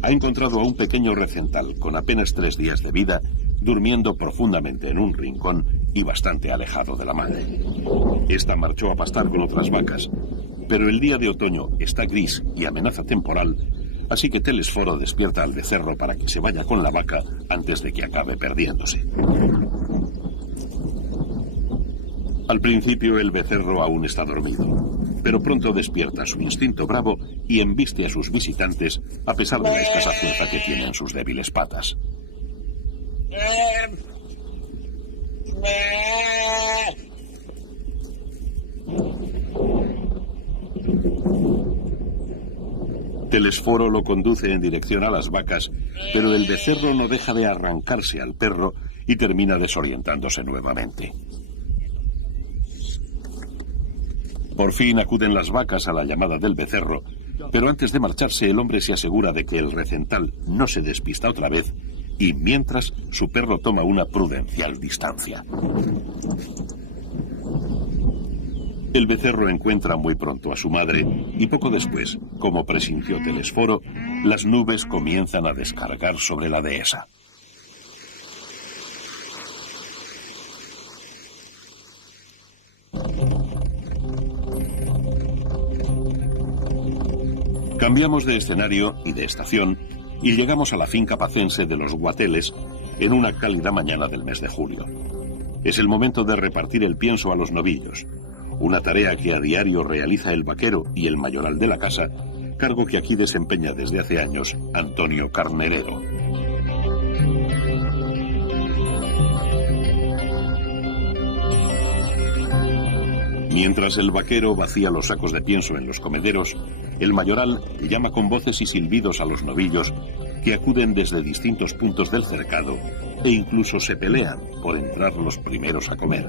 ha encontrado a un pequeño recental con apenas 3 días de vida, durmiendo profundamente en un rincón y bastante alejado de la madre. Esta marchó a pastar con otras vacas, pero el día de otoño está gris y amenaza temporal, así que Telesforo despierta al becerro para que se vaya con la vaca antes de que acabe perdiéndose. Al principio el becerro aún está dormido, pero pronto despierta su instinto bravo y embiste a sus visitantes a pesar de la escasa fuerza que tienen sus débiles patas. Telesforo lo conduce en dirección a las vacas, pero el becerro no deja de arrancarse al perro y termina desorientándose nuevamente. Por fin acuden las vacas a la llamada del becerro, pero antes de marcharse el hombre se asegura de que el recental no se despista otra vez y mientras su perro toma una prudencial distancia. El becerro encuentra muy pronto a su madre y poco después, como presintió Telesforo, las nubes comienzan a descargar sobre la dehesa. Cambiamos de escenario y de estación y llegamos a la finca pacense de los Guateles en una cálida mañana del mes de julio. Es el momento de repartir el pienso a los novillos, una tarea que a diario realiza el vaquero y el mayoral de la casa, cargo que aquí desempeña desde hace años Antonio Carnerero. Mientras el vaquero vacía los sacos de pienso en los comederos, el mayoral llama con voces y silbidos a los novillos que acuden desde distintos puntos del cercado e incluso se pelean por entrar los primeros a comer.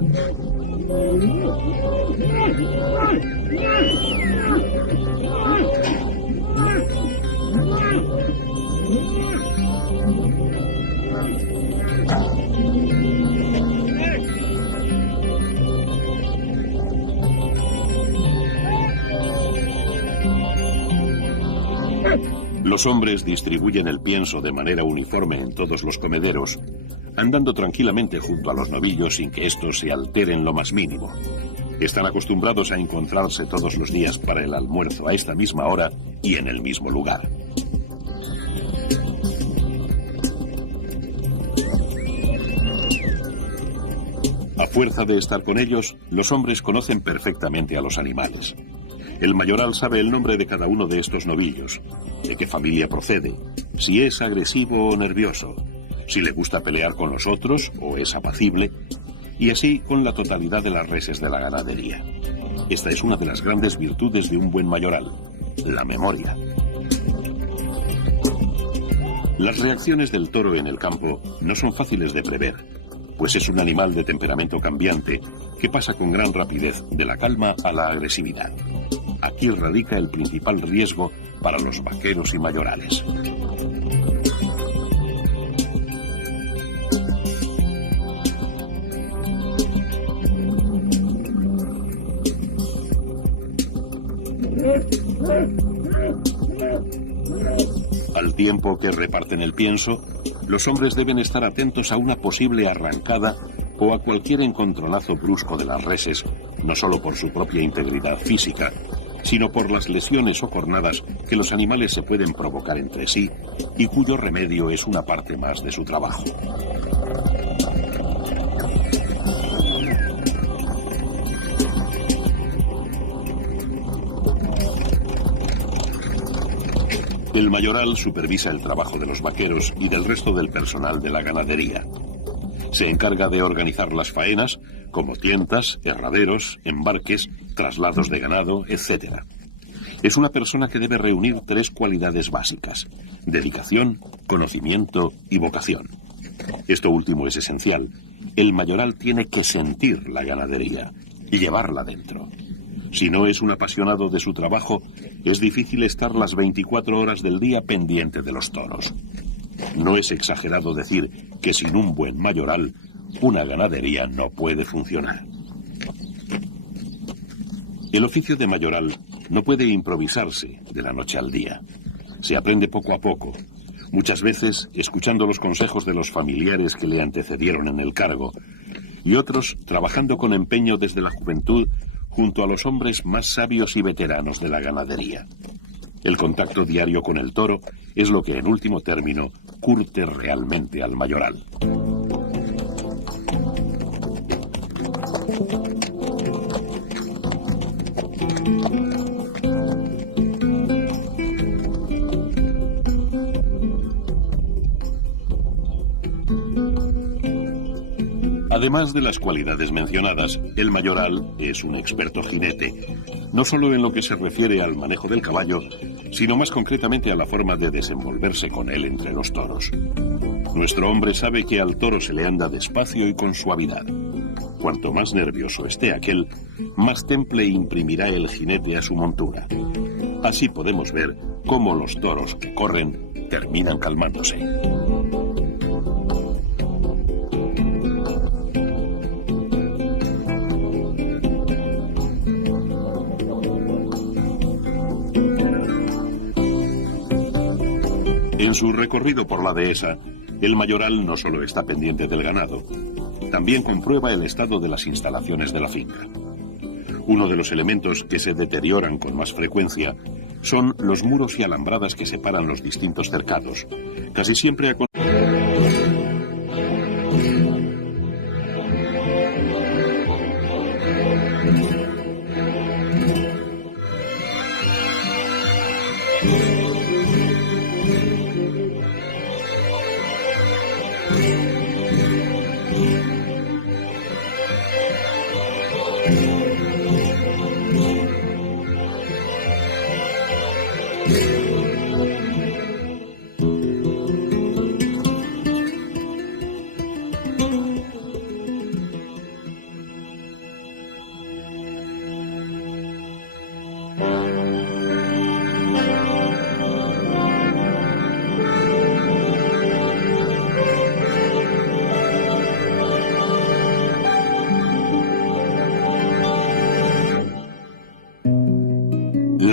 Los hombres distribuyen el pienso de manera uniforme en todos los comederos, andando tranquilamente junto a los novillos sin que estos se alteren lo más mínimo. Están acostumbrados a encontrarse todos los días para el almuerzo a esta misma hora y en el mismo lugar. A fuerza de estar con ellos, los hombres conocen perfectamente a los animales. El mayoral sabe el nombre de cada uno de estos novillos, de qué familia procede, si es agresivo o nervioso, si le gusta pelear con los otros o es apacible, y así con la totalidad de las reses de la ganadería. Esta es una de las grandes virtudes de un buen mayoral, la memoria. Las reacciones del toro en el campo no son fáciles de prever, pues es un animal de temperamento cambiante que pasa con gran rapidez de la calma a la agresividad. Aquí radica el principal riesgo para los vaqueros y mayorales. Al tiempo que reparten el pienso, los hombres deben estar atentos a una posible arrancada o a cualquier encontronazo brusco de las reses, no solo por su propia integridad física, sino por las lesiones o cornadas que los animales se pueden provocar entre sí y cuyo remedio es una parte más de su trabajo. El mayoral supervisa el trabajo de los vaqueros y del resto del personal de la ganadería. Se encarga de organizar las faenas, como tientas, herraderos, embarques, traslados de ganado, etc. Es una persona que debe reunir 3 cualidades básicas: dedicación, conocimiento y vocación. Esto último es esencial. El mayoral tiene que sentir la ganadería y llevarla dentro. Si no es un apasionado de su trabajo, es difícil estar las 24 horas del día pendiente de los toros. No es exagerado decir que sin un buen mayoral, una ganadería no puede funcionar. El oficio de mayoral no puede improvisarse de la noche al día. Se aprende poco a poco, muchas veces escuchando los consejos de los familiares que le antecedieron en el cargo, y otros trabajando con empeño desde la juventud junto a los hombres más sabios y veteranos de la ganadería. El contacto diario con el toro es lo que en último término curte realmente al mayoral. Además de las cualidades mencionadas, el mayoral es un experto jinete, no solo en lo que se refiere al manejo del caballo, sino más concretamente a la forma de desenvolverse con él entre los toros. Nuestro hombre sabe que al toro se le anda despacio y con suavidad. Cuanto más nervioso esté aquel, más temple imprimirá el jinete a su montura. Así podemos ver cómo los toros que corren terminan calmándose. En su recorrido por la dehesa, el mayoral no solo está pendiente del ganado, también comprueba el estado de las instalaciones de la finca. Uno de los elementos que se deterioran con más frecuencia son los muros y alambradas que separan los distintos cercados, casi siempre a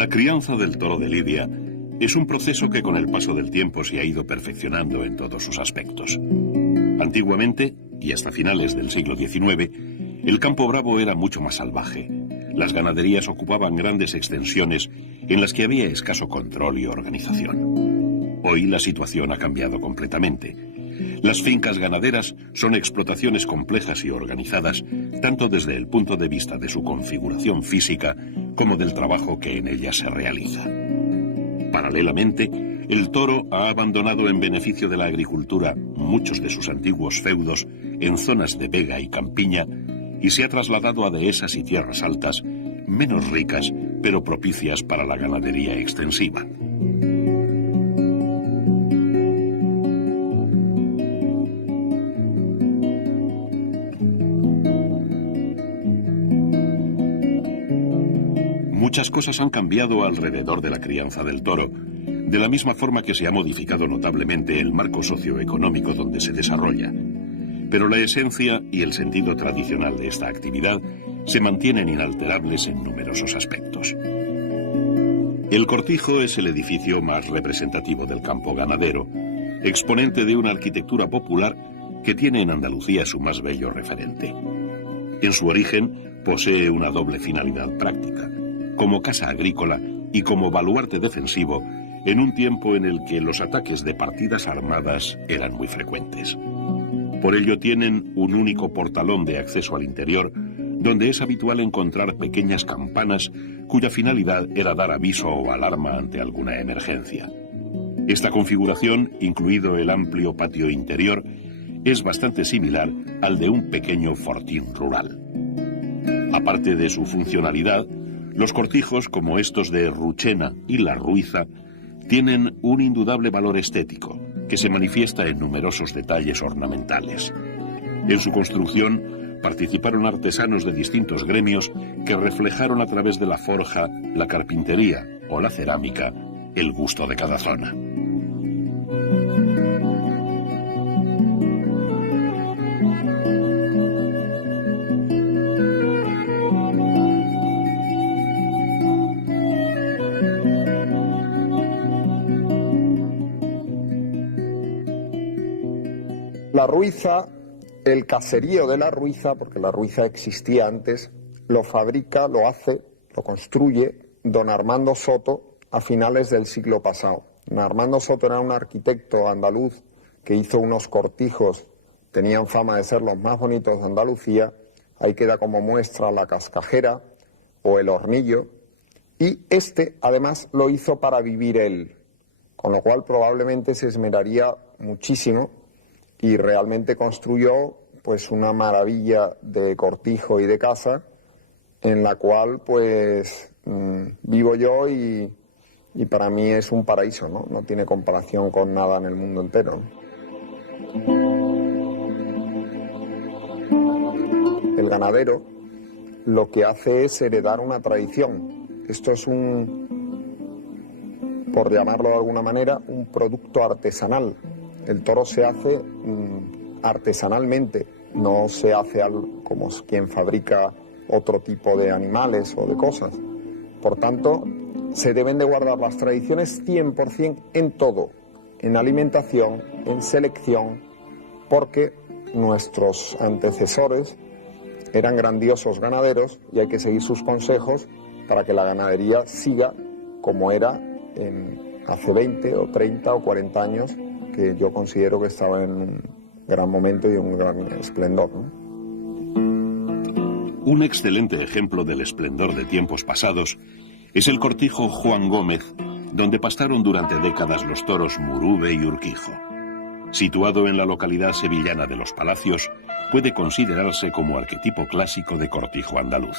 La crianza del toro de Lidia es un proceso que con el paso del tiempo se ha ido perfeccionando en todos sus aspectos. Antiguamente, y hasta finales del siglo XIX, el campo bravo era mucho más salvaje. Las ganaderías ocupaban grandes extensiones en las que había escaso control y organización. Hoy la situación ha cambiado completamente. Las fincas ganaderas son explotaciones complejas y organizadas, tanto desde el punto de vista de su configuración física como del trabajo que en ellas se realiza. Paralelamente, el toro ha abandonado en beneficio de la agricultura muchos de sus antiguos feudos en zonas de vega y campiña y se ha trasladado a dehesas y tierras altas, menos ricas, pero propicias para la ganadería extensiva. Muchas cosas han cambiado alrededor de la crianza del toro, de la misma forma que se ha modificado notablemente el marco socioeconómico donde se desarrolla. Pero la esencia y el sentido tradicional de esta actividad se mantienen inalterables en numerosos aspectos. El cortijo es el edificio más representativo del campo ganadero, exponente de una arquitectura popular que tiene en Andalucía su más bello referente. En su origen posee una doble finalidad práctica, como casa agrícola y como baluarte defensivo en un tiempo en el que los ataques de partidas armadas eran muy frecuentes. Por ello tienen un único portalón de acceso al interior, donde es habitual encontrar pequeñas campanas cuya finalidad era dar aviso o alarma ante alguna emergencia. Esta configuración, incluido el amplio patio interior, es bastante similar al de un pequeño fortín rural. Aparte de su funcionalidad, los cortijos como estos de Ruchena y La Ruiza tienen un indudable valor estético que se manifiesta en numerosos detalles ornamentales. En su construcción participaron artesanos de distintos gremios que reflejaron a través de la forja, la carpintería o la cerámica el gusto de cada zona. La Ruiza, el caserío de La Ruiza, porque La Ruiza existía antes, lo fabrica, lo hace, lo construye don Armando Soto a finales del siglo pasado. Don Armando Soto era un arquitecto andaluz que hizo unos cortijos, tenían fama de ser los más bonitos de Andalucía. Ahí queda como muestra la Cascajera o el Hornillo, y este además lo hizo para vivir él, con lo cual probablemente se esmeraría muchísimo y realmente construyó pues una maravilla de cortijo y de casa en la cual pues vivo yo y para mí es un paraíso, ¿no? No tiene comparación con nada en el mundo entero, ¿no? El ganadero lo que hace es heredar una tradición. Esto es por llamarlo de alguna manera, un producto artesanal. El toro se hace artesanalmente, no se hace como quien fabrica otro tipo de animales o de cosas. Por tanto, se deben de guardar las tradiciones 100% en todo, en alimentación, en selección, porque nuestros antecesores eran grandiosos ganaderos y hay que seguir sus consejos para que la ganadería siga como era hace 20 o 30 o 40 años, que yo considero que estaba en un gran momento y un gran esplendor, ¿no? Un excelente ejemplo del esplendor de tiempos pasados es el cortijo Juan Gómez, donde pastaron durante décadas los toros Murube y Urquijo. Situado en la localidad sevillana de Los Palacios, puede considerarse como arquetipo clásico de cortijo andaluz.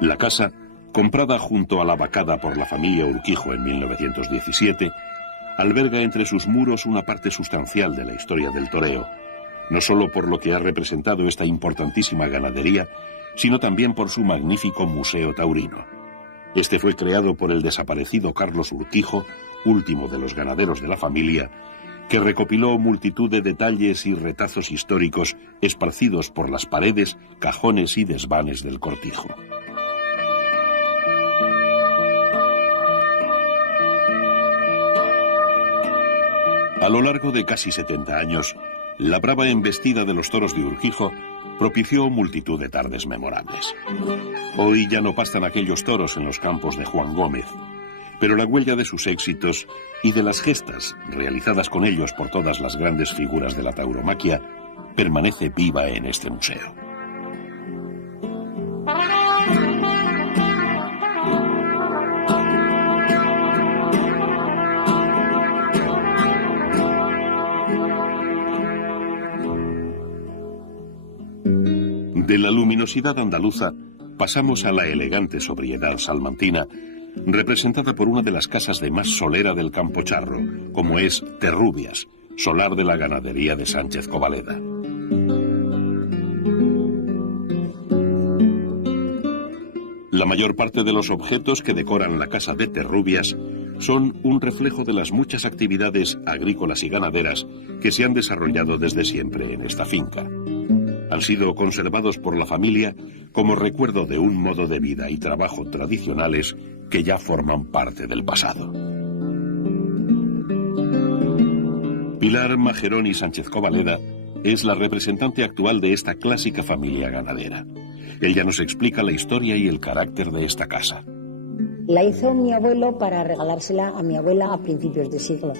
La casa, comprada junto a la vacada por la familia Urquijo en 1917, alberga entre sus muros una parte sustancial de la historia del toreo, no solo por lo que ha representado esta importantísima ganadería, sino también por su magnífico museo taurino. Este fue creado por el desaparecido Carlos Urquijo, último de los ganaderos de la familia, que recopiló multitud de detalles y retazos históricos esparcidos por las paredes, cajones y desvanes del cortijo. A lo largo de casi 70 años, la brava embestida de los toros de Urquijo propició multitud de tardes memorables. Hoy ya no pastan aquellos toros en los campos de Juan Gómez, pero la huella de sus éxitos y de las gestas realizadas con ellos por todas las grandes figuras de la tauromaquia permanece viva en este museo. De la luminosidad andaluza pasamos a la elegante sobriedad salmantina, representada por una de las casas de más solera del Campo Charro, como es Terrubias, solar de la ganadería de Sánchez Covaleda. La mayor parte de los objetos que decoran la casa de Terrubias son un reflejo de las muchas actividades agrícolas y ganaderas que se han desarrollado desde siempre en esta finca. Han sido conservados por la familia como recuerdo de un modo de vida y trabajo tradicionales que ya forman parte del pasado. Pilar Majerón y Sánchez Covaleda es la representante actual de esta clásica familia ganadera. Ella nos explica la historia y el carácter de esta casa. La hizo mi abuelo para regalársela a mi abuela a principios de siglo,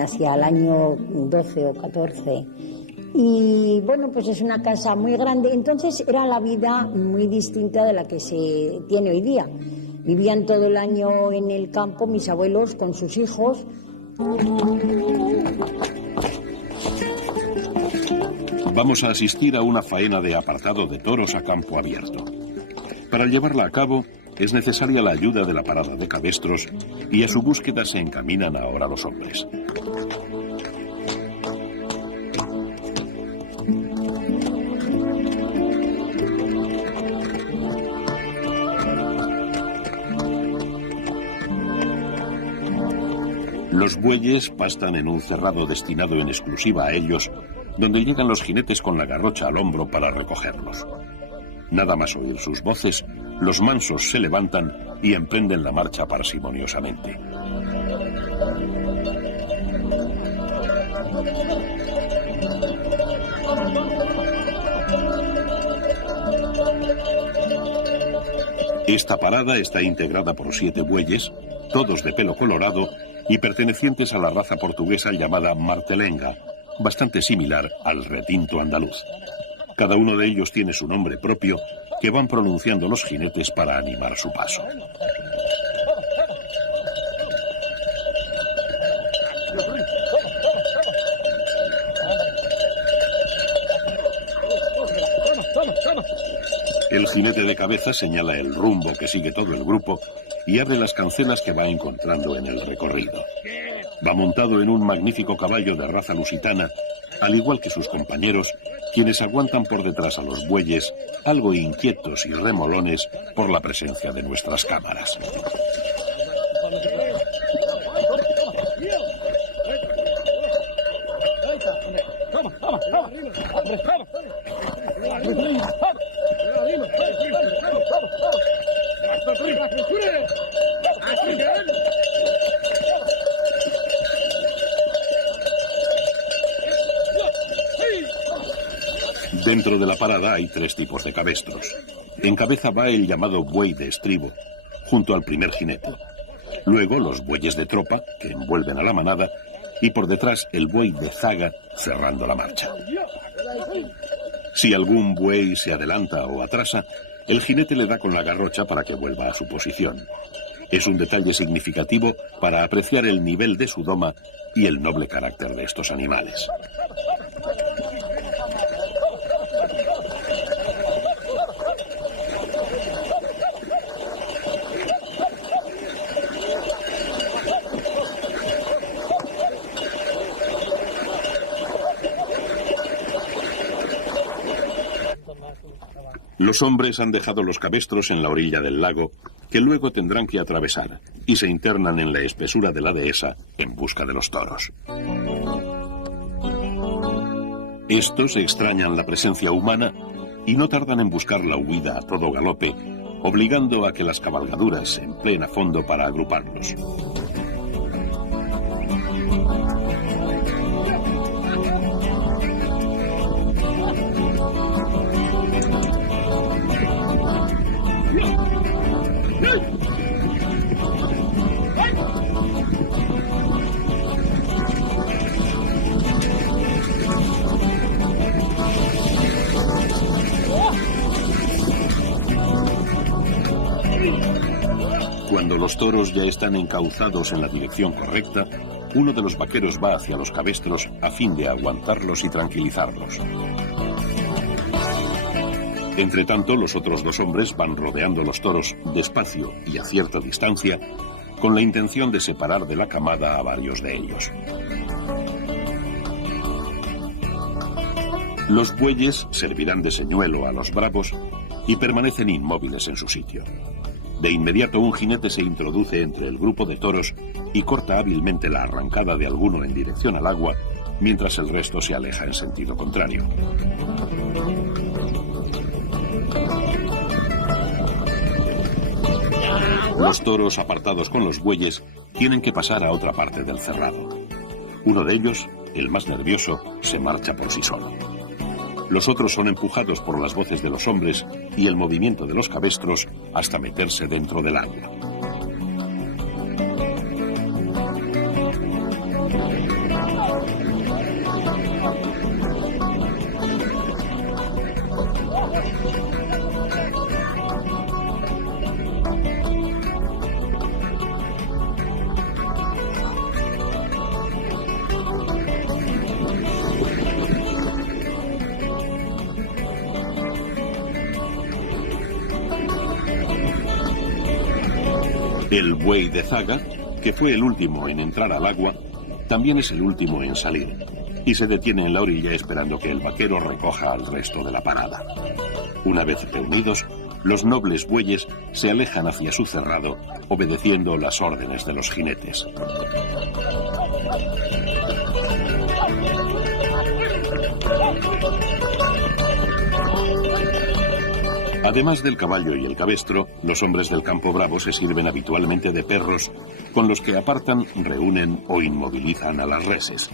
hacia el año 12 o 14. Y bueno, pues es una casa muy grande. Entonces era la vida muy distinta de la que se tiene hoy día. Vivían todo el año en el campo mis abuelos con sus hijos. Vamos a asistir a una faena de apartado de toros a campo abierto. Para llevarla a cabo es necesaria la ayuda de la parada de cabestros y a su búsqueda se encaminan ahora los hombres. Los bueyes pastan en un cerrado destinado en exclusiva a ellos, donde llegan los jinetes con la garrocha al hombro para recogerlos. Nada más oír sus voces, los mansos se levantan y emprenden la marcha parsimoniosamente. Esta parada está integrada por 7 bueyes, todos de pelo colorado y pertenecientes a la raza portuguesa llamada martelenga, bastante similar al retinto andaluz. Cada uno de ellos tiene su nombre propio que van pronunciando los jinetes para animar su paso. El jinete de cabeza señala el rumbo que sigue todo el grupo y abre las cancelas que va encontrando en el recorrido. Va montado en un magnífico caballo de raza lusitana, al igual que sus compañeros, quienes aguantan por detrás a los bueyes, algo inquietos y remolones por la presencia de nuestras cámaras. Dentro de la parada hay 3 tipos de cabestros. En cabeza va el llamado buey de estribo, junto al primer jinete. Luego los bueyes de tropa, que envuelven a la manada, y por detrás el buey de zaga, cerrando la marcha. Si algún buey se adelanta o atrasa, el jinete le da con la garrocha para que vuelva a su posición. Es un detalle significativo para apreciar el nivel de su doma y el noble carácter de estos animales. Los hombres han dejado los cabestros en la orilla del lago, que luego tendrán que atravesar, y se internan en la espesura de la dehesa en busca de los toros. Estos extrañan la presencia humana y no tardan en buscar la huida a todo galope, obligando a que las cabalgaduras se empleen a fondo para agruparlos. Cuando los toros ya están encauzados en la dirección correcta, uno de los vaqueros va hacia los cabestros a fin de aguantarlos y tranquilizarlos. Entretanto, los otros 2 hombres van rodeando los toros despacio y a cierta distancia, con la intención de separar de la camada a varios de ellos. Los bueyes servirán de señuelo a los bravos y permanecen inmóviles en su sitio. De inmediato un jinete se introduce entre el grupo de toros y corta hábilmente la arrancada de alguno en dirección al agua, mientras el resto se aleja en sentido contrario. Los toros apartados con los bueyes tienen que pasar a otra parte del cerrado. Uno de ellos, el más nervioso, se marcha por sí solo. Los otros son empujados por las voces de los hombres y el movimiento de los cabestros hasta meterse dentro del agua. El buey de zaga, que fue el último en entrar al agua, también es el último en salir, y se detiene en la orilla esperando que el vaquero recoja al resto de la parada. Una vez reunidos, los nobles bueyes se alejan hacia su cerrado, obedeciendo las órdenes de los jinetes. Además del caballo y el cabestro, los hombres del campo bravo se sirven habitualmente de perros, con los que apartan, reúnen o inmovilizan a las reses.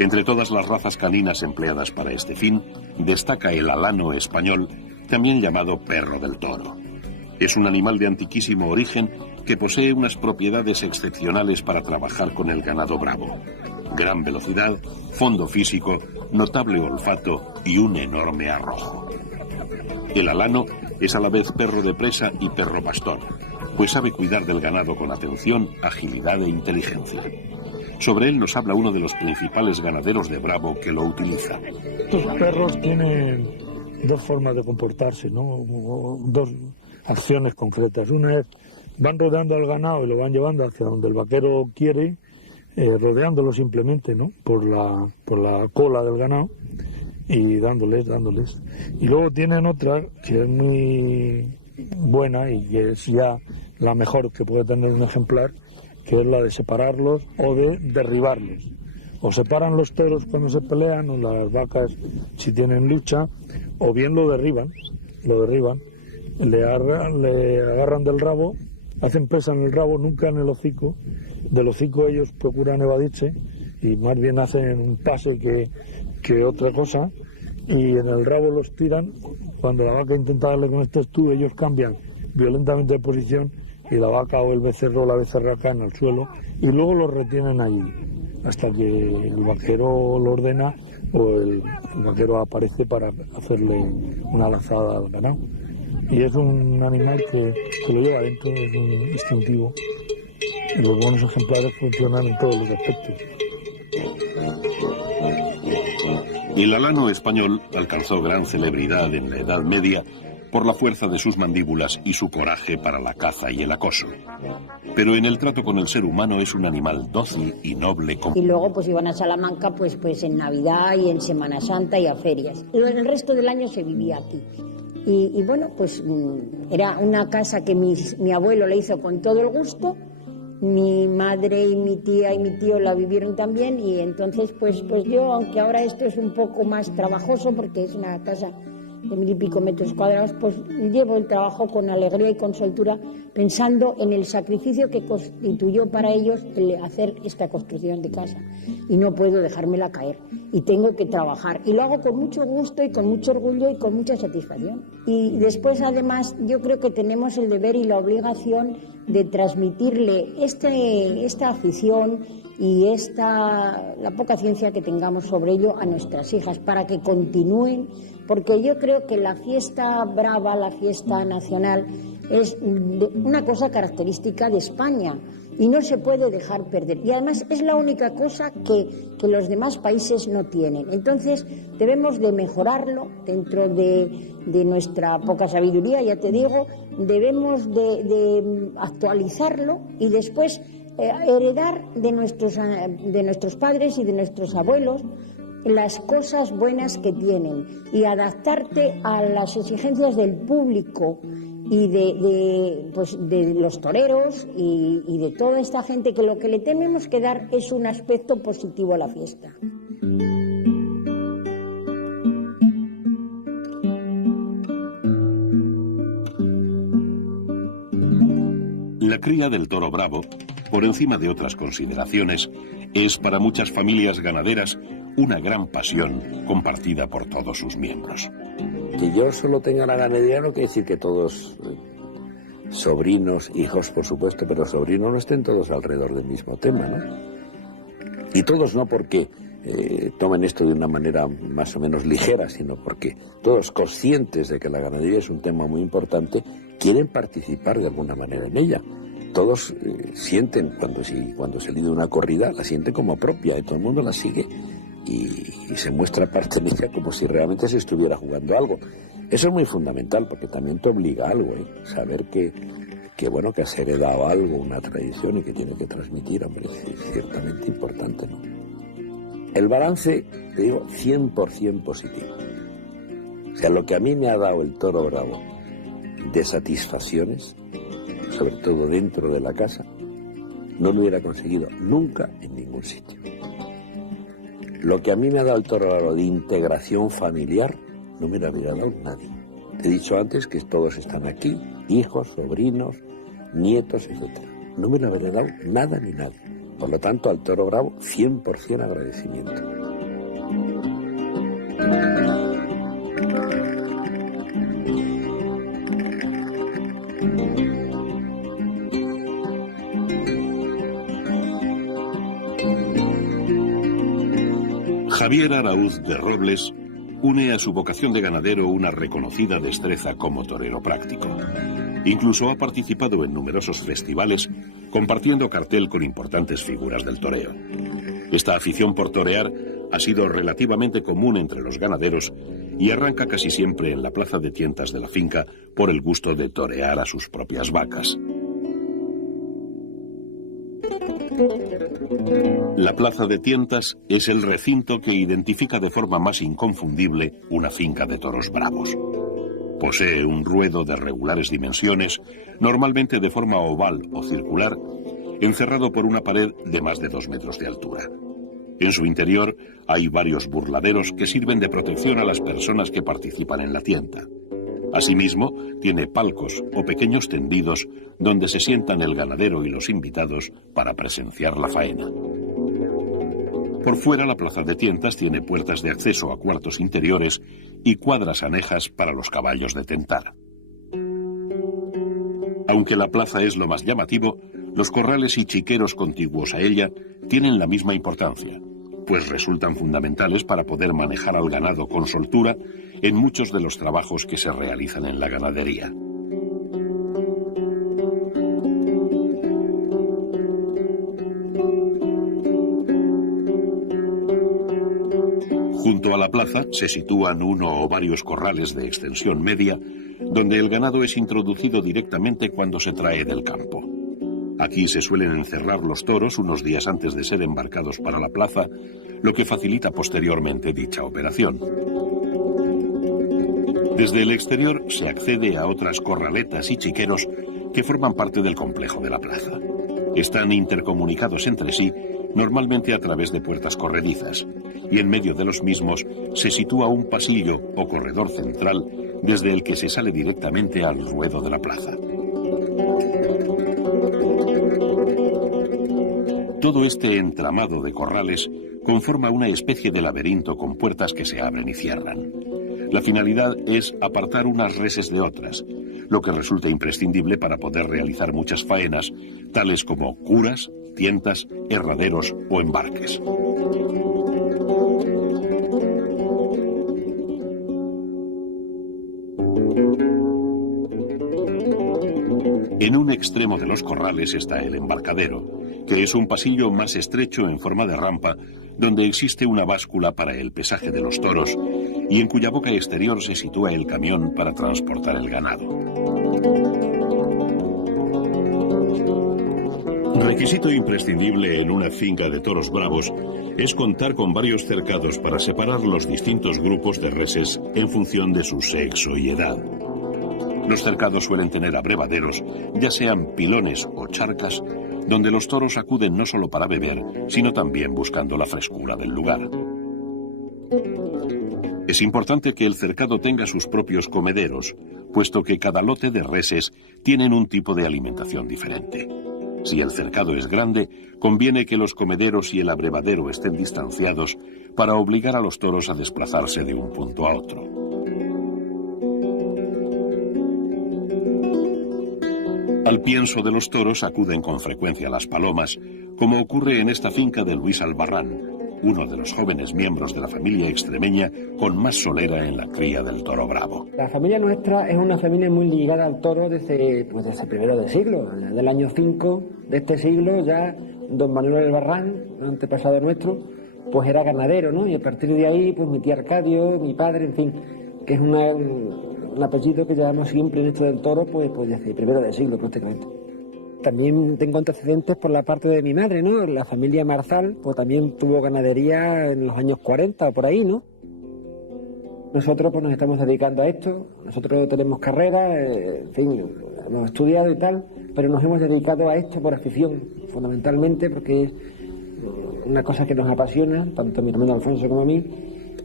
Entre todas las razas caninas empleadas para este fin, destaca el alano español, también llamado perro del toro. Es un animal de antiquísimo origen que posee unas propiedades excepcionales para trabajar con el ganado bravo: gran velocidad, fondo físico, notable olfato y un enorme arrojo. El alano es a la vez perro de presa y perro pastor, pues sabe cuidar del ganado con atención, agilidad e inteligencia. Sobre él nos habla uno de los principales ganaderos de Bravo que lo utiliza. Estos perros tienen dos formas de comportarse, ¿no? O dos acciones concretas. Una es, van rodeando al ganado y lo van llevando hacia donde el vaquero quiere, rodeándolo simplemente, ¿no? Por la cola del ganado, y dándoles. Y luego tienen otra que es muy buena y que es ya la mejor que puede tener un ejemplar, que es la de separarlos o de derribarlos. O separan los toros cuando se pelean, o las vacas si tienen lucha, o bien lo derriban, le agarran del rabo, hacen presa en el rabo, nunca en el hocico. Del hocico ellos procuran evadirse y más bien hacen un pase que otra cosa, y en el rabo los tiran. Cuando la vaca intenta darle con este tú, ellos cambian violentamente de posición y la vaca o el becerro o la becerra caen al suelo y luego los retienen allí hasta que el vaquero lo ordena o el vaquero aparece para hacerle una lazada al ganado. Y es un animal que lo lleva dentro, es un instintivo. Y los buenos ejemplares funcionan en todos los aspectos. El alano español alcanzó gran celebridad en la Edad Media por la fuerza de sus mandíbulas y su coraje para la caza y el acoso. Pero en el trato con el ser humano es un animal dócil y noble. Y luego pues iban a Salamanca pues en Navidad y en Semana Santa y a ferias. Y el resto del año se vivía aquí. Y bueno, pues era una casa que mi abuelo le hizo con todo el gusto. Mi madre y mi tía y mi tío la vivieron también, y entonces pues yo, aunque ahora esto es un poco más trabajoso porque es una casa de 1000 y pico metros cuadrados, pues llevo el trabajo con alegría y con soltura, pensando en el sacrificio que constituyó para ellos el hacer esta construcción de casa. Y no puedo dejármela caer, y tengo que trabajar, y lo hago con mucho gusto y con mucho orgullo y con mucha satisfacción. Y después, además, yo creo que tenemos el deber y la obligación de transmitirle esta afición y la poca ciencia que tengamos sobre ello a nuestras hijas, para que continúen, porque yo creo que la fiesta brava, la fiesta nacional, es una cosa característica de España y no se puede dejar perder. Y además es la única cosa que los demás países no tienen. Entonces debemos de mejorarlo dentro de nuestra poca sabiduría, ya te digo, debemos de actualizarlo y después heredar de nuestros padres y de nuestros abuelos las cosas buenas que tienen y adaptarte a las exigencias del público y de los toreros y de toda esta gente, que lo que le tenemos que dar es un aspecto positivo a la fiesta. La cría del toro bravo por encima de otras consideraciones, es para muchas familias ganaderas una gran pasión compartida por todos sus miembros. Que yo solo tenga la ganadería no quiere decir que todos, sobrinos, hijos por supuesto, pero sobrinos no estén todos alrededor del mismo tema, ¿no? Y todos no porque tomen esto de una manera más o menos ligera, sino porque todos conscientes de que la ganadería es un tema muy importante, quieren participar de alguna manera en ella. Todos sienten, cuando se lía una corrida, la sienten como propia y todo el mundo la sigue y se muestra parte de ella como si realmente se estuviera jugando algo. Eso es muy fundamental porque también te obliga a algo, saber que has heredado algo, una tradición y que tiene que transmitir, hombre, es ciertamente importante, ¿no? El balance, te digo, 100% positivo. O sea, lo que a mí me ha dado el toro bravo de satisfacciones, sobre todo dentro de la casa, no lo hubiera conseguido nunca en ningún sitio. Lo que a mí me ha dado el toro bravo de integración familiar, no me lo hubiera dado nadie. Te he dicho antes que todos están aquí, hijos, sobrinos, nietos, etc. No me lo hubiera dado nada ni nadie. Por lo tanto, al toro bravo, 100% agradecimiento. Javier Araúz de Robles une a su vocación de ganadero una reconocida destreza como torero práctico. Incluso ha participado en numerosos festivales, compartiendo cartel con importantes figuras del toreo. Esta afición por torear ha sido relativamente común entre los ganaderos y arranca casi siempre en la plaza de tientas de la finca por el gusto de torear a sus propias vacas. La plaza de tientas es el recinto que identifica de forma más inconfundible una finca de toros bravos. Posee un ruedo de regulares dimensiones, normalmente de forma oval o circular, encerrado por una pared de más de 2 metros de altura. En su interior hay varios burladeros que sirven de protección a las personas que participan en la tienda. Asimismo, tiene palcos o pequeños tendidos donde se sientan el ganadero y los invitados para presenciar la faena. Por fuera, la plaza de tientas tiene puertas de acceso a cuartos interiores y cuadras anejas para los caballos de tentar. Aunque la plaza es lo más llamativo, los corrales y chiqueros contiguos a ella tienen la misma importancia, pues resultan fundamentales para poder manejar al ganado con soltura en muchos de los trabajos que se realizan en la ganadería. Junto a la plaza se sitúan uno o varios corrales de extensión media, donde el ganado es introducido directamente cuando se trae del campo. Aquí se suelen encerrar los toros unos días antes de ser embarcados para la plaza, lo que facilita posteriormente dicha operación. Desde el exterior se accede a otras corraletas y chiqueros que forman parte del complejo de la plaza. Están intercomunicados entre sí, normalmente a través de puertas corredizas, y en medio de los mismos se sitúa un pasillo o corredor central desde el que se sale directamente al ruedo de la plaza. Todo este entramado de corrales conforma una especie de laberinto con puertas que se abren y cierran. La finalidad es apartar unas reses de otras, lo que resulta imprescindible para poder realizar muchas faenas, tales como curas, tientas, herraderos o embarques. En un extremo de los corrales está el embarcadero, que es un pasillo más estrecho en forma de rampa, donde existe una báscula para el pesaje de los toros y en cuya boca exterior se sitúa el camión para transportar el ganado. Requisito imprescindible en una finca de toros bravos es contar con varios cercados para separar los distintos grupos de reses en función de su sexo y edad. Los cercados suelen tener abrevaderos, ya sean pilones o charcas, donde los toros acuden no solo para beber, sino también buscando la frescura del lugar. Es importante que el cercado tenga sus propios comederos, puesto que cada lote de reses tienen un tipo de alimentación diferente. Si el cercado es grande, conviene que los comederos y el abrevadero estén distanciados para obligar a los toros a desplazarse de un punto a otro. Al pienso de los toros acuden con frecuencia las palomas, como ocurre en esta finca de Luis Albarrán, uno de los jóvenes miembros de la familia extremeña con más solera en la cría del toro bravo. La familia nuestra es una familia muy ligada al toro desde primero de siglo. Del año 5 de este siglo ya don Manuel Albarrán, un antepasado nuestro, pues era ganadero, ¿no? Y a partir de ahí, pues mi tía Arcadio, mi padre, en fin, que es un apellido que llevamos siempre en esto del toro, pues desde primero de siglo prácticamente. También tengo antecedentes por la parte de mi madre, ¿no? La familia Marzal, pues también tuvo ganadería en los años 40 o por ahí, ¿no? Nosotros pues nos estamos dedicando a esto, nosotros tenemos carrera, en fin, hemos estudiado y tal, pero nos hemos dedicado a esto por afición, fundamentalmente porque es una cosa que nos apasiona, tanto a mi hermano Alfonso como a mí,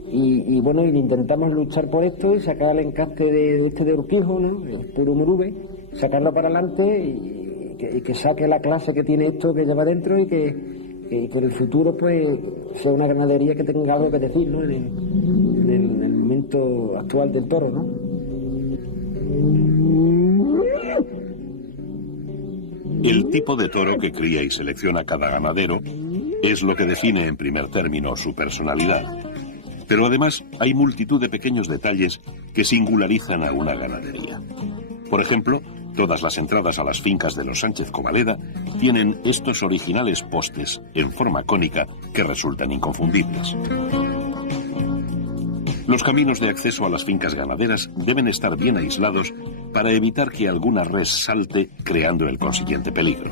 y bueno, intentamos luchar por esto y sacar el encaste de Urquijo, ¿no? El puro Murube, sacarlo para adelante y que saque la clase que tiene esto que lleva dentro y que en el futuro pues sea una ganadería que tenga algo que decir, ¿no? En el momento actual del toro, ¿no? El tipo de toro que cría y selecciona cada ganadero es lo que define en primer término su personalidad. Pero además hay multitud de pequeños detalles que singularizan a una ganadería. Por ejemplo, todas las entradas a las fincas de los Sánchez Covaleda tienen estos originales postes en forma cónica que resultan inconfundibles. Los caminos de acceso a las fincas ganaderas deben estar bien aislados para evitar que alguna res salte, creando el consiguiente peligro.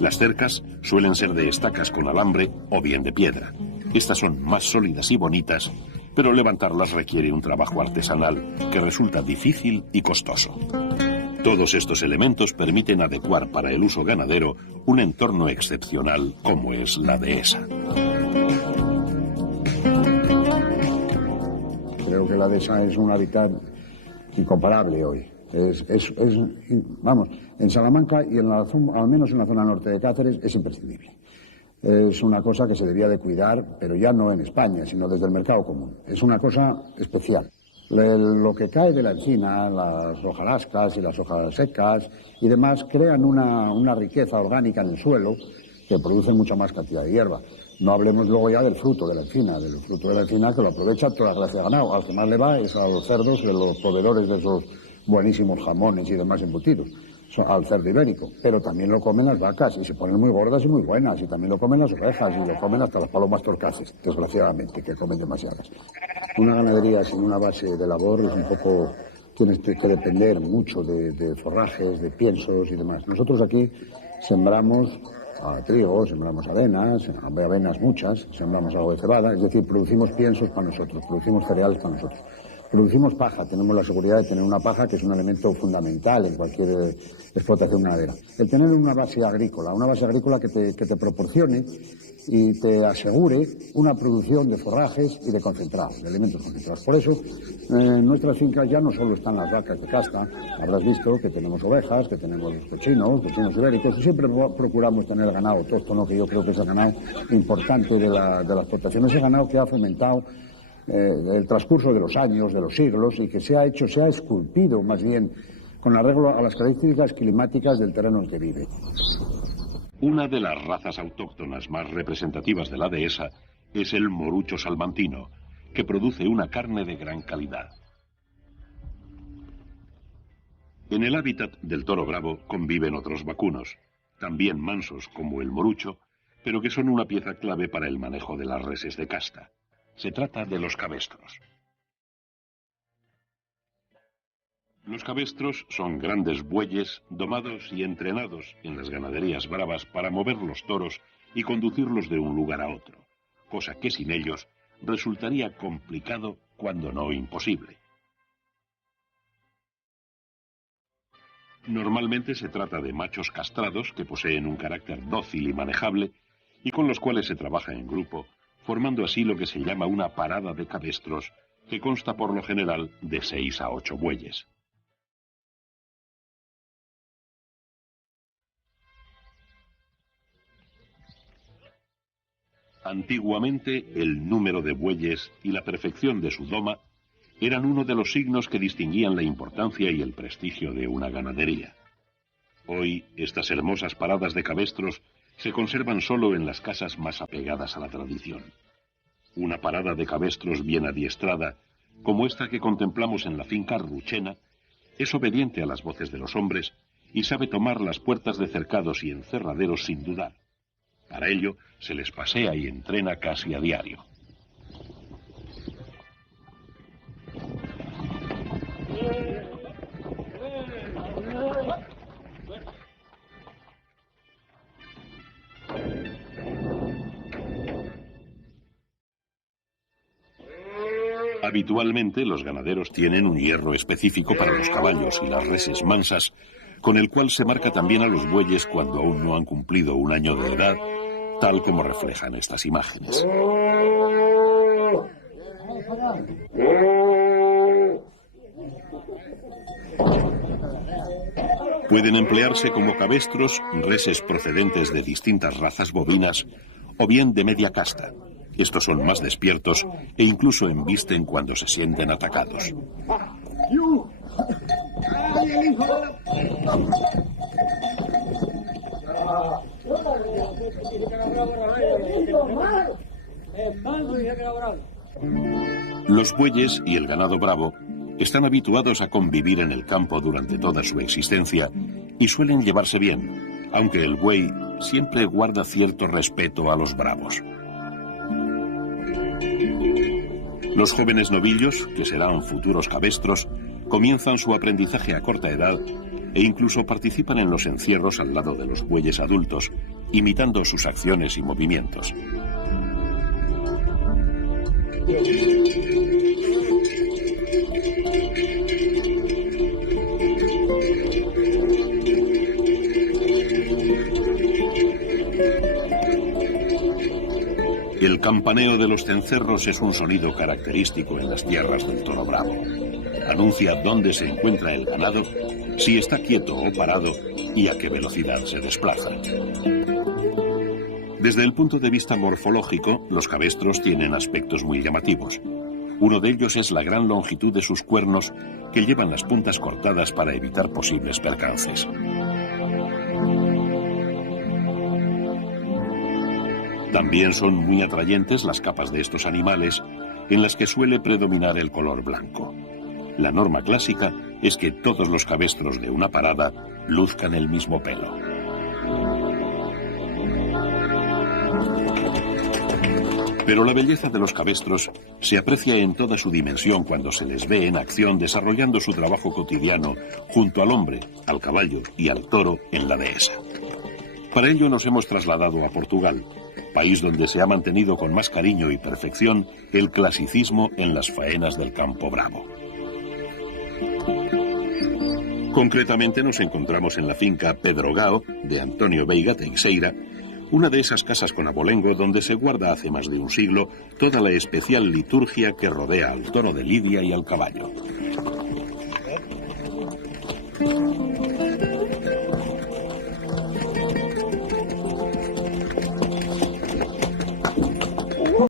Las cercas suelen ser de estacas con alambre o bien de piedra. Estas son más sólidas y bonitas, pero levantarlas requiere un trabajo artesanal que resulta difícil y costoso. Todos estos elementos permiten adecuar para el uso ganadero un entorno excepcional como es la dehesa. Creo que la dehesa es un hábitat incomparable hoy. Vamos, en Salamanca y al menos en la zona norte de Cáceres es imprescindible. Es una cosa que se debía de cuidar, pero ya no en España, sino desde el mercado común. Es una cosa especial. Lo que cae de la encina, las hojarascas y las hojas secas y demás, crean una riqueza orgánica en el suelo que produce mucha más cantidad de hierba. No hablemos luego ya del fruto de la encina, que lo aprovecha toda la clase de ganado. Al que más le va es a los cerdos y a los proveedores de esos buenísimos jamones y demás embutidos, al cerdo ibérico. Pero también lo comen las vacas y se ponen muy gordas y muy buenas, y también lo comen las ovejas y lo comen hasta las palomas torcaces, desgraciadamente, que comen demasiadas. Una ganadería sin una base de labor es un poco... Tienes que depender mucho de forrajes, de piensos y demás. Nosotros aquí sembramos trigo, sembramos avenas muchas, sembramos algo de cebada, es decir, producimos piensos para nosotros, producimos cereales para nosotros. Producimos paja, tenemos la seguridad de tener una paja que es un elemento fundamental en cualquier explotación ganadera. El tener una base agrícola que te proporcione y te asegure una producción de forrajes y de concentrados, de elementos concentrados. Por eso, en nuestras fincas ya no solo están las vacas de casta, habrás visto que tenemos ovejas, que tenemos cochinos ibéricos, y siempre procuramos tener ganado autóctono, que yo creo que es el ganado importante de la explotación, ese ganado que ha fomentado el transcurso de los años, de los siglos, y que se ha esculpido más bien con arreglo a las características climáticas del terreno en el que vive. Una de las razas autóctonas más representativas de la dehesa es el morucho salmantino, que produce una carne de gran calidad. En el hábitat del toro bravo conviven otros vacunos, también mansos como el morucho, pero que son una pieza clave para el manejo de las reses de casta. Se trata de los cabestros. Los cabestros son grandes bueyes domados y entrenados en las ganaderías bravas para mover los toros y conducirlos de un lugar a otro, cosa que sin ellos resultaría complicado, cuando no imposible. Normalmente se trata de machos castrados que poseen un carácter dócil y manejable y con los cuales se trabaja en grupo, formando así lo que se llama una parada de cabestros, que consta por lo general de 6 a 8 bueyes. Antiguamente, el número de bueyes y la perfección de su doma eran uno de los signos que distinguían la importancia y el prestigio de una ganadería. Hoy, estas hermosas paradas de cabestros se conservan solo en las casas más apegadas a la tradición. Una parada de cabestros bien adiestrada, como esta que contemplamos en la finca Ruchena, es obediente a las voces de los hombres y sabe tomar las puertas de cercados y encerraderos sin dudar. Para ello, se les pasea y entrena casi a diario. Habitualmente, los ganaderos tienen un hierro específico para los caballos y las reses mansas, con el cual se marca también a los bueyes cuando aún no han cumplido un año de edad, tal como reflejan estas imágenes. Pueden emplearse como cabestros reses procedentes de distintas razas bovinas o bien de media casta. Estos son más despiertos e incluso embisten cuando se sienten atacados. Los bueyes y el ganado bravo están habituados a convivir en el campo durante toda su existencia y suelen llevarse bien, aunque el buey siempre guarda cierto respeto a los bravos. Los jóvenes novillos, que serán futuros cabestros, comienzan su aprendizaje a corta edad e incluso participan en los encierros al lado de los bueyes adultos, imitando sus acciones y movimientos. El campaneo de los cencerros es un sonido característico en las tierras del toro bravo. Anuncia dónde se encuentra el ganado, si está quieto o parado y a qué velocidad se desplaza. Desde el punto de vista morfológico, los cabestros tienen aspectos muy llamativos. Uno de ellos es la gran longitud de sus cuernos, que llevan las puntas cortadas para evitar posibles percances. También son muy atrayentes las capas de estos animales, en las que suele predominar el color blanco. La norma clásica es que todos los cabestros de una parada luzcan el mismo pelo. Pero la belleza de los cabestros se aprecia en toda su dimensión cuando se les ve en acción desarrollando su trabajo cotidiano junto al hombre, al caballo y al toro en la dehesa. Para ello nos hemos trasladado a Portugal, país donde se ha mantenido con más cariño y perfección el clasicismo en las faenas del campo bravo. Concretamente nos encontramos en la finca Pedrogao de Antonio Veiga Teixeira, una de esas casas con abolengo donde se guarda hace más de un siglo toda la especial liturgia que rodea al toro de lidia y al caballo.